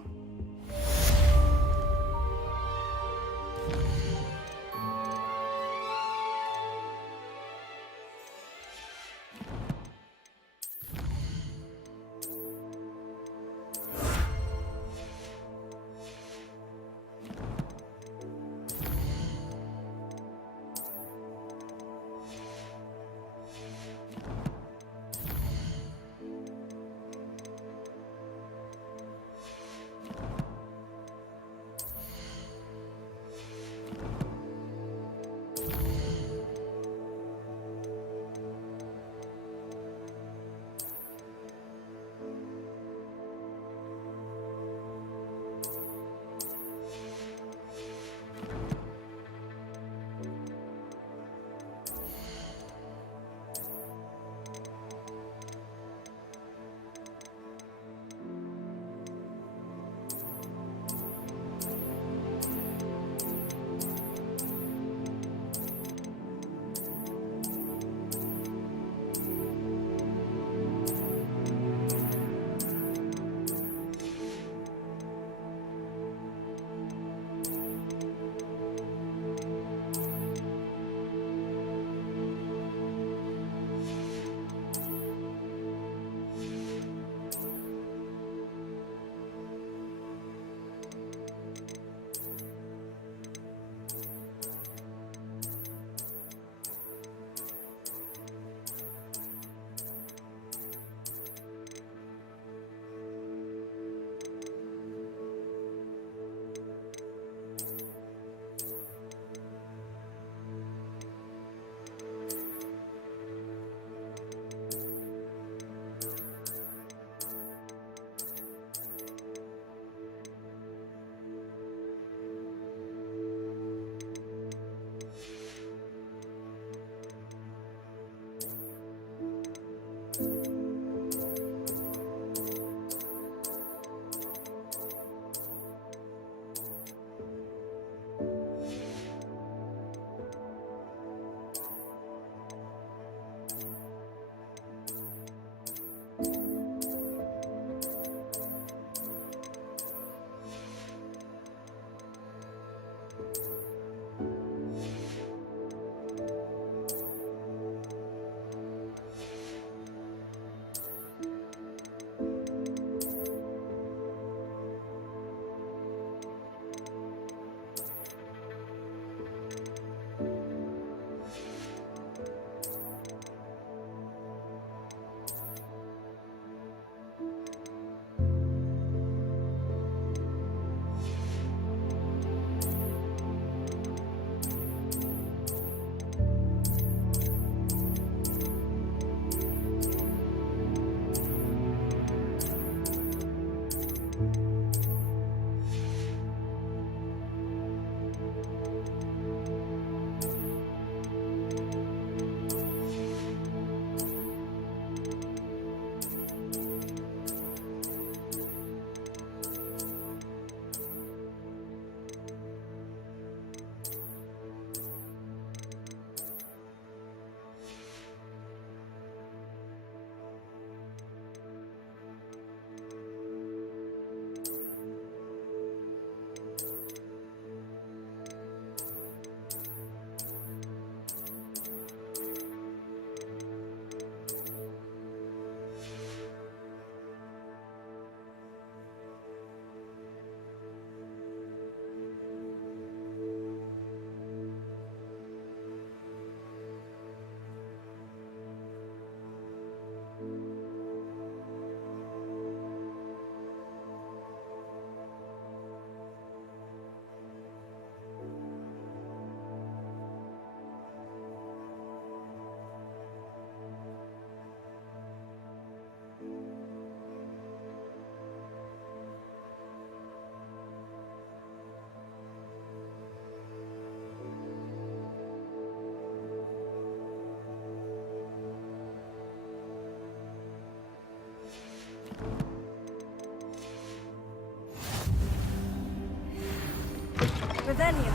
Revelio.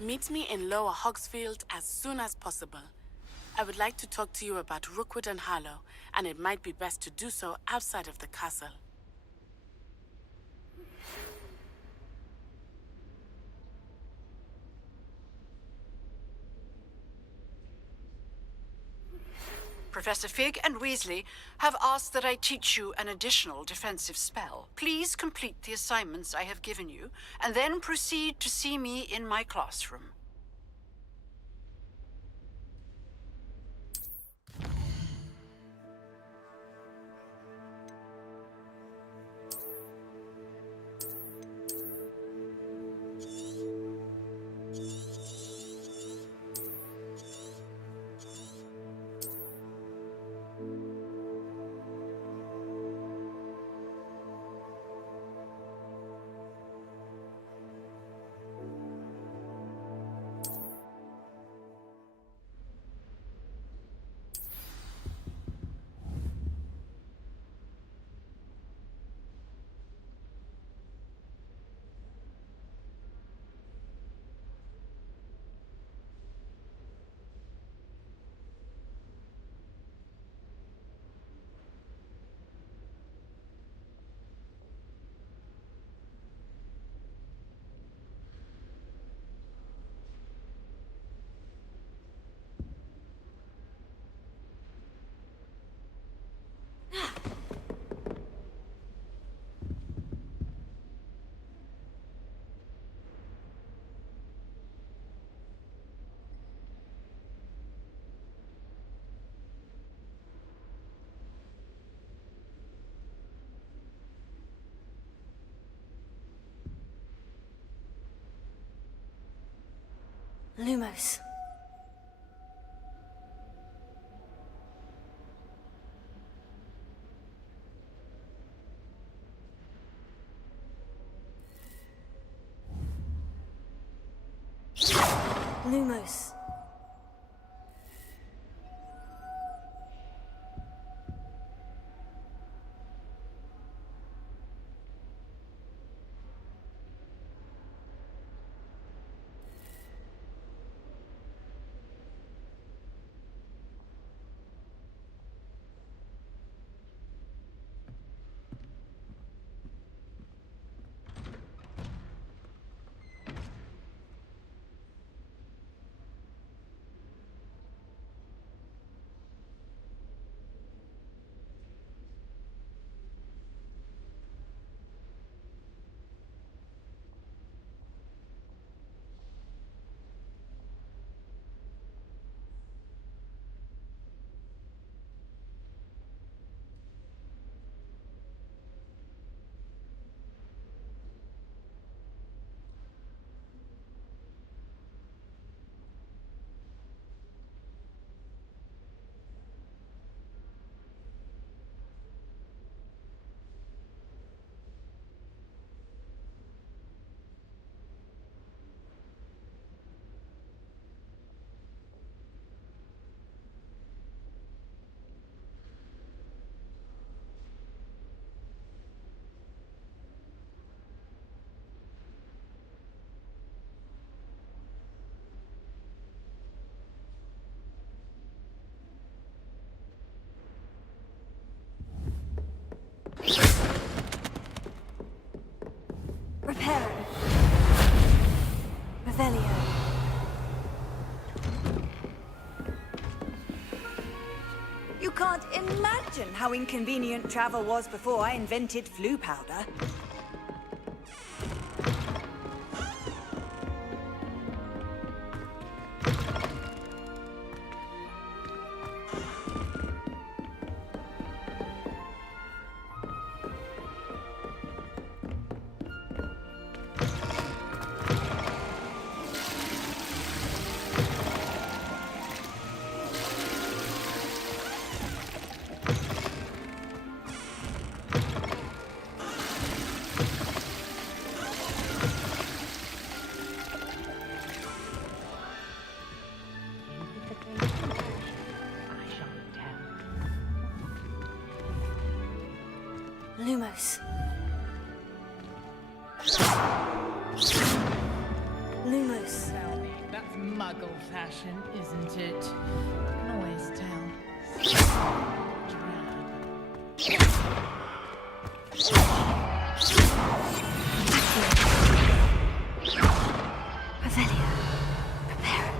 Meet me in Lower Hogsfield as soon as possible. I would like to talk to you about Rookwood and Harlow, and it might be best to do so outside of the castle. Professor Fig and Weasley have asked that I teach you an additional defensive spell. Please complete the assignments I have given you, and then proceed to see me in my classroom. Lumos. Lumos. Reparo. Revelio. You can't imagine how inconvenient travel was before I invented flu powder. muggle fashion, isn't it? Can always tell. Revelio. Prepare.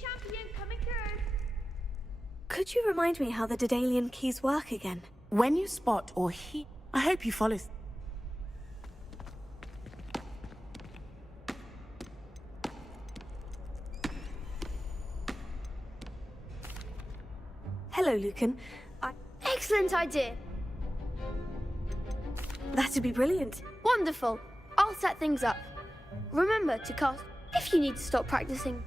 Champion coming through. Could you remind me how the Daedalian keys work again? When you spot or hear, I hope you follow. Hello, Lucan. Excellent idea. That'd be brilliant. Wonderful. I'll set things up. Remember to cast if you need to stop practicing.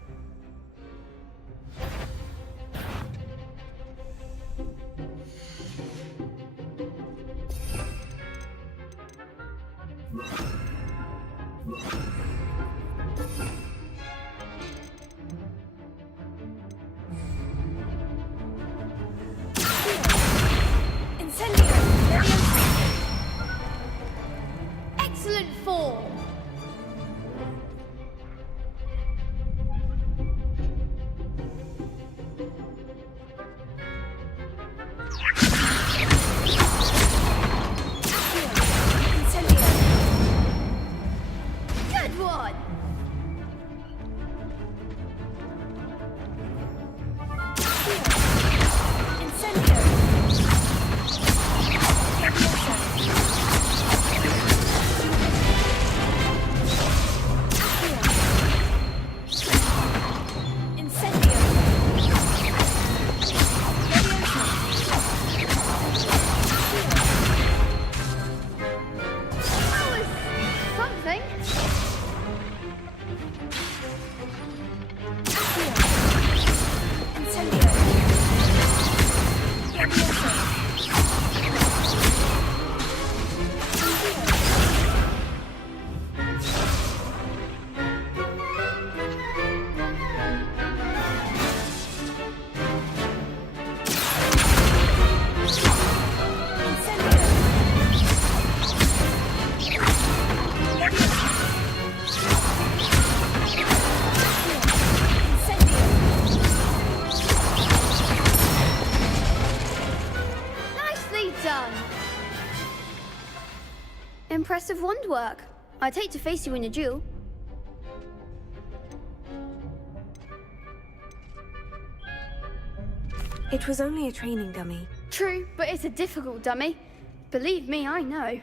Excellent form. Good one. Impressive wand work. I'd hate to face you in a duel. It was only a training dummy. True, but it's a difficult dummy. Believe me, I know.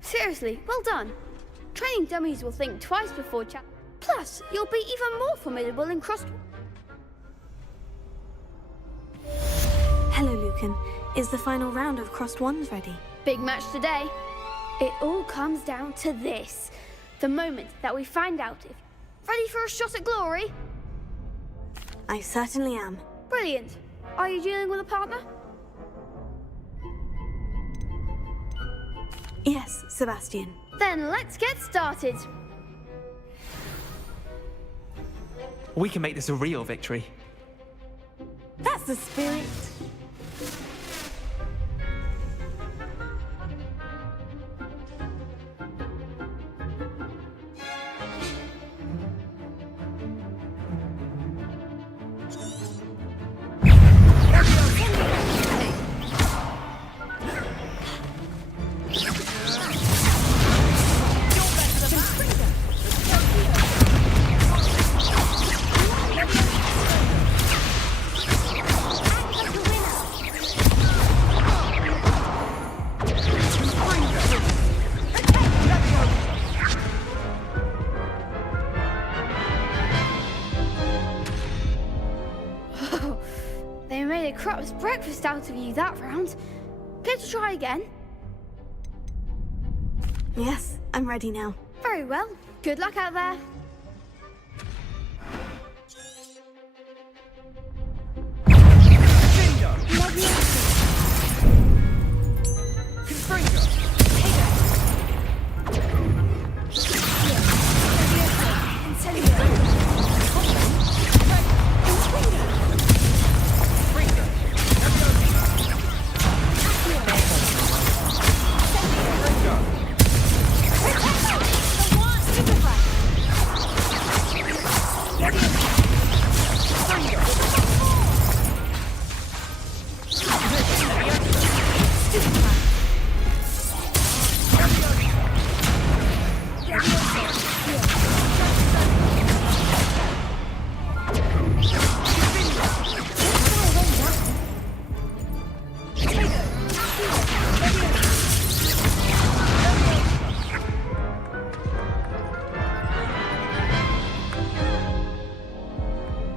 Seriously, well done. Training dummies will think twice before Plus, you'll be even more formidable in cross... Hello, Lucan. Is the final round of Crossed Wands ready? Big match today. It all comes down to this. The moment that we find out if... Ready for a shot at glory? I certainly am. Brilliant. Are you dealing with a partner? Yes, Sebastian. Then let's get started. We can make this a real victory. That's the spirit. spotless breakfast out of you that round. Care to try again? Yes, I'm ready now. Very well. Good luck out there.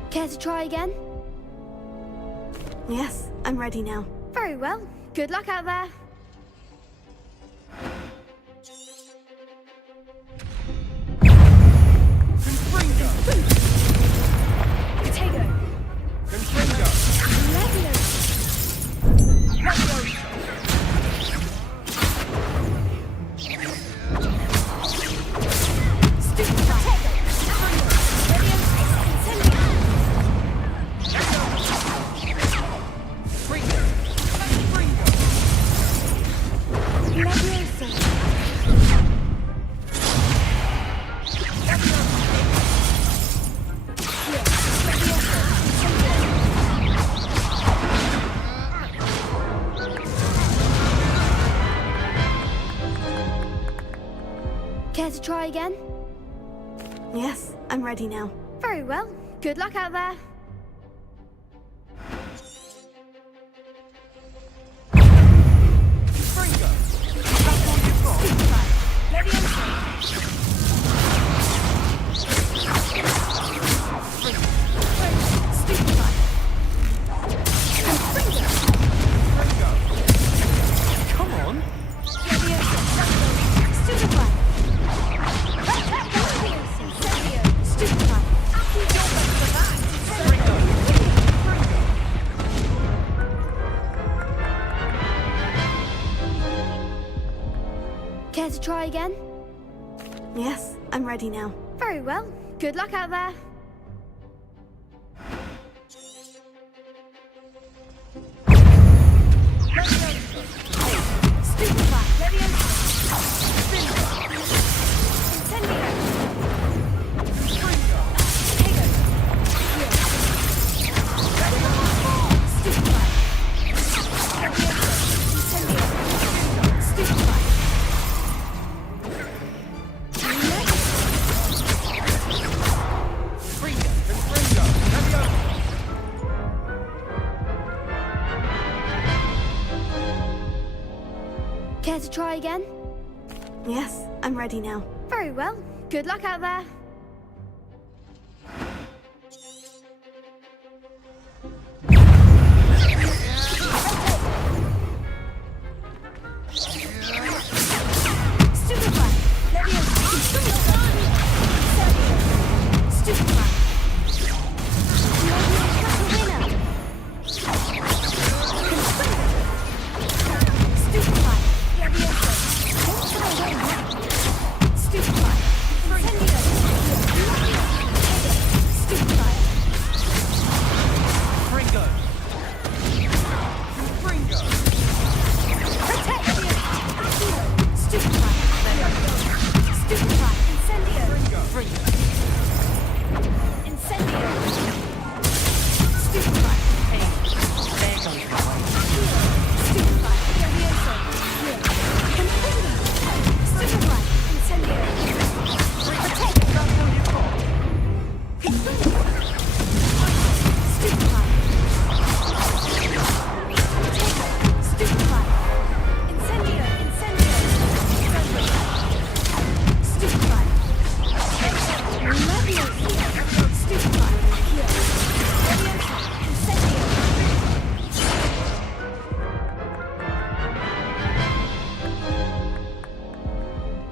Care to try again? Yes, I'm ready now. Very well. Good luck out there. Care to try again? Yes, I'm ready now. Very well. Good luck out there. Come on. Care to try again? Yes, I'm ready now. Very well. Good luck out there. Care to try again? Yes, I'm ready now. Very well. Good luck out there.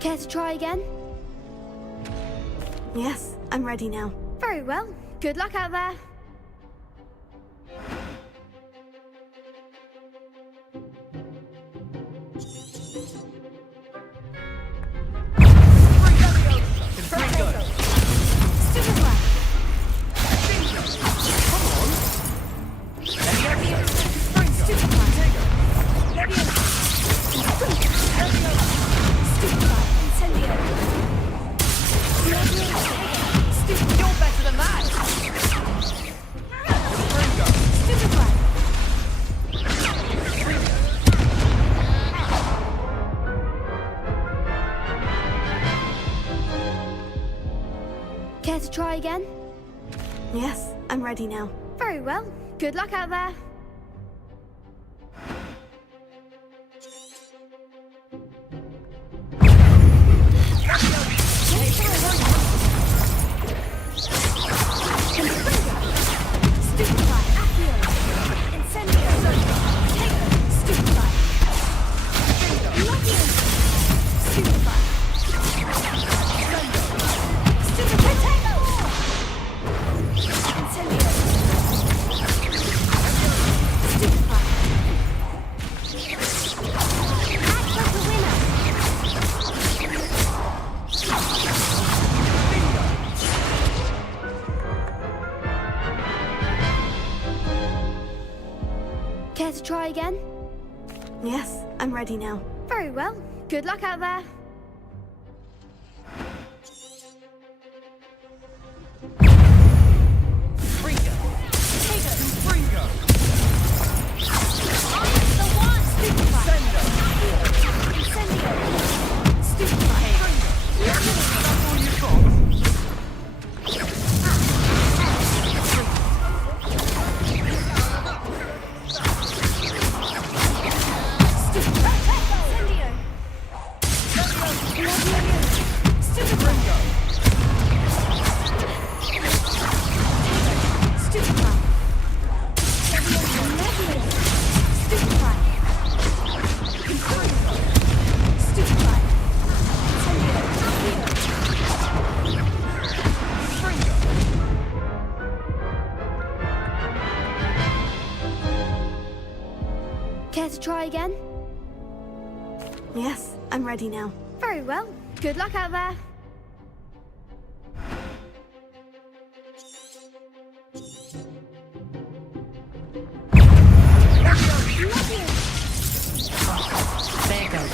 Care to try again? Yes, I'm ready now. Very well. Good luck out there. You're better than that! Care to try again? Yes, I'm ready now. Very well. Good luck out there. Care to try again? Yes, I'm ready now. Very well. Good luck out there. Care to try again? Yes, I'm ready now. Very well. Good luck out there. There goes.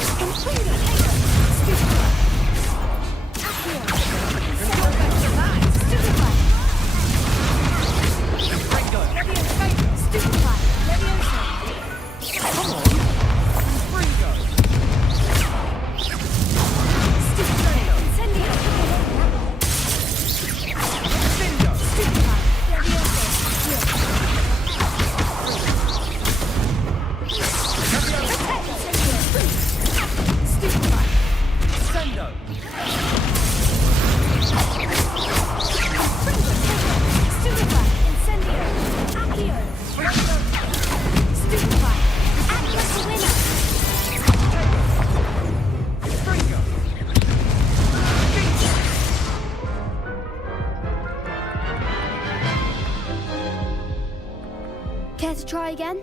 Care to try again?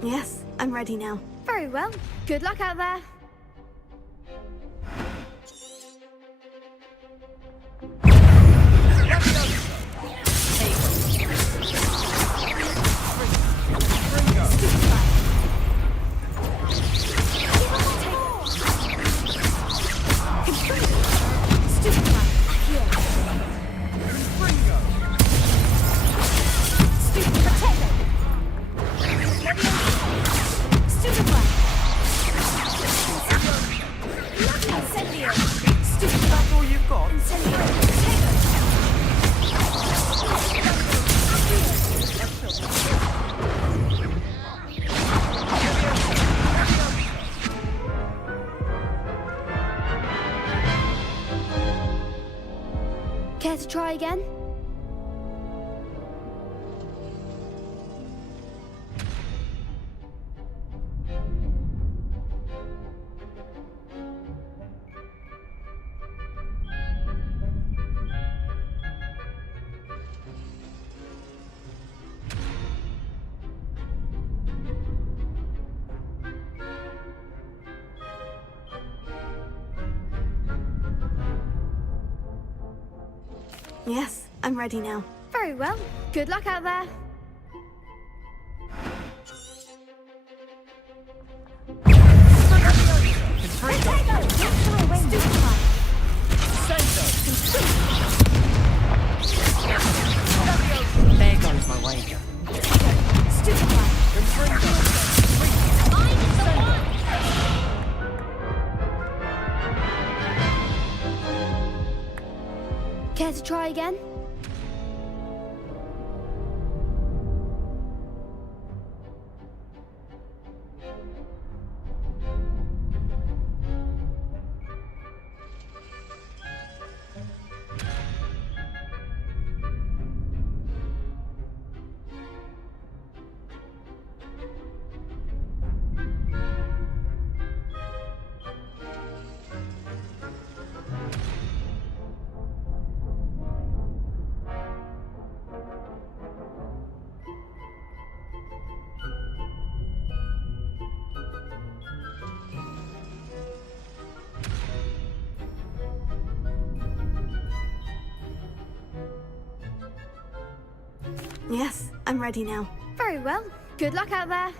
Yes, I'm ready now. Very well. Good luck out there. Care to try again? Yes, I'm ready now. Very well. Good luck out there. There goes my wager. Care to try again? Yes, I'm ready now. Very well. Good luck out there.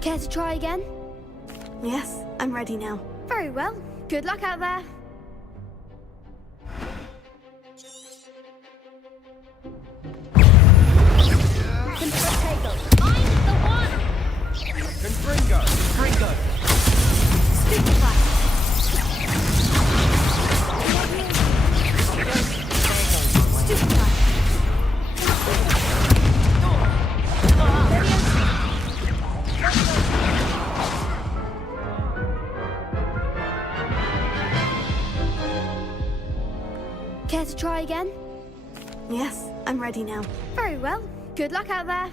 Care to try again? Yes, I'm ready now. Very well. Good luck out there. Care to try again? Yes, I'm ready now. Very well. Good luck out there.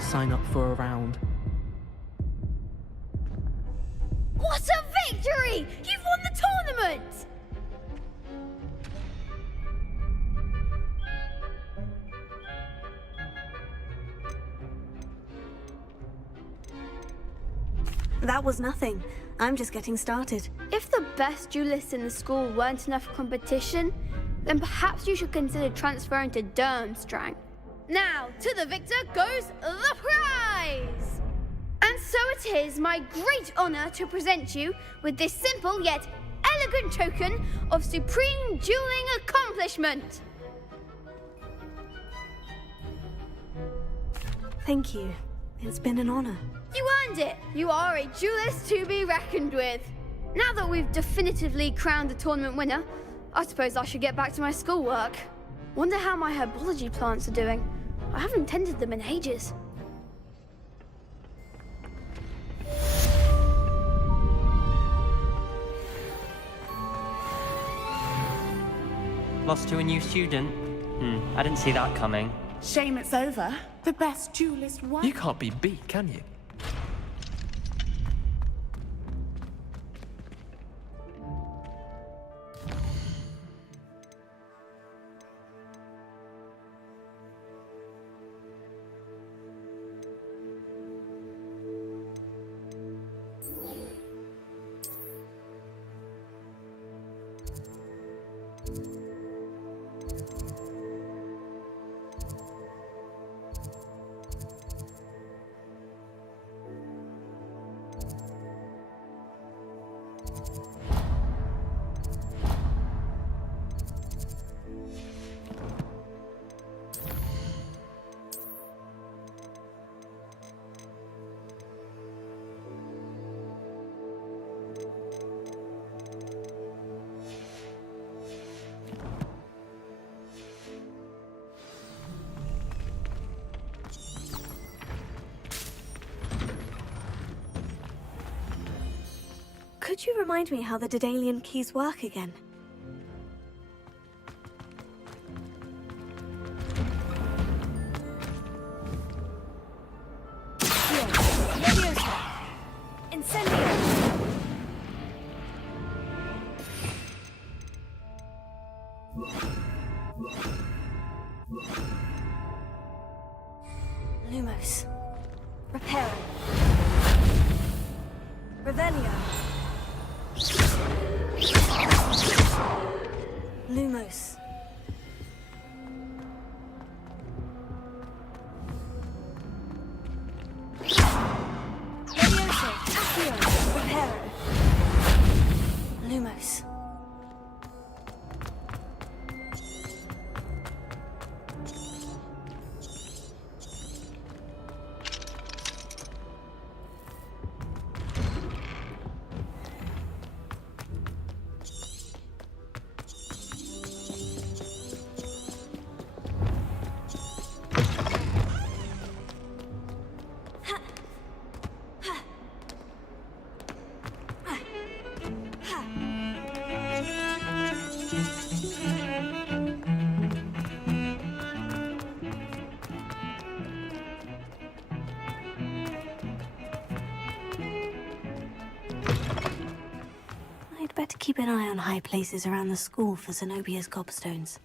sign up for a round. What a victory! You've won the tournament! That was nothing. I'm just getting started. If the best duelists in the school weren't enough competition, then perhaps you should consider transferring to Durmstrang. Now, to the victor goes the prize! And so it is my great honor to present you with this simple yet elegant token of supreme dueling accomplishment. Thank you. It's been an honor. You earned it! You are a duelist to be reckoned with. Now that we've definitively crowned the tournament winner, I suppose I should get back to my schoolwork. Wonder how my herbology plants are doing. I haven't tended them in ages. Lost to a new student? I didn't see that coming. Shame it's over. The best duelist won. You can't be beat, can you? Could you remind me how the Daedalian keys work again? Lumos. Reparo. Revelio. Lumos. Levioso. Accio. Reparo. Lumos. I'd better keep an eye on high places around the school for Zenobia's gobstones.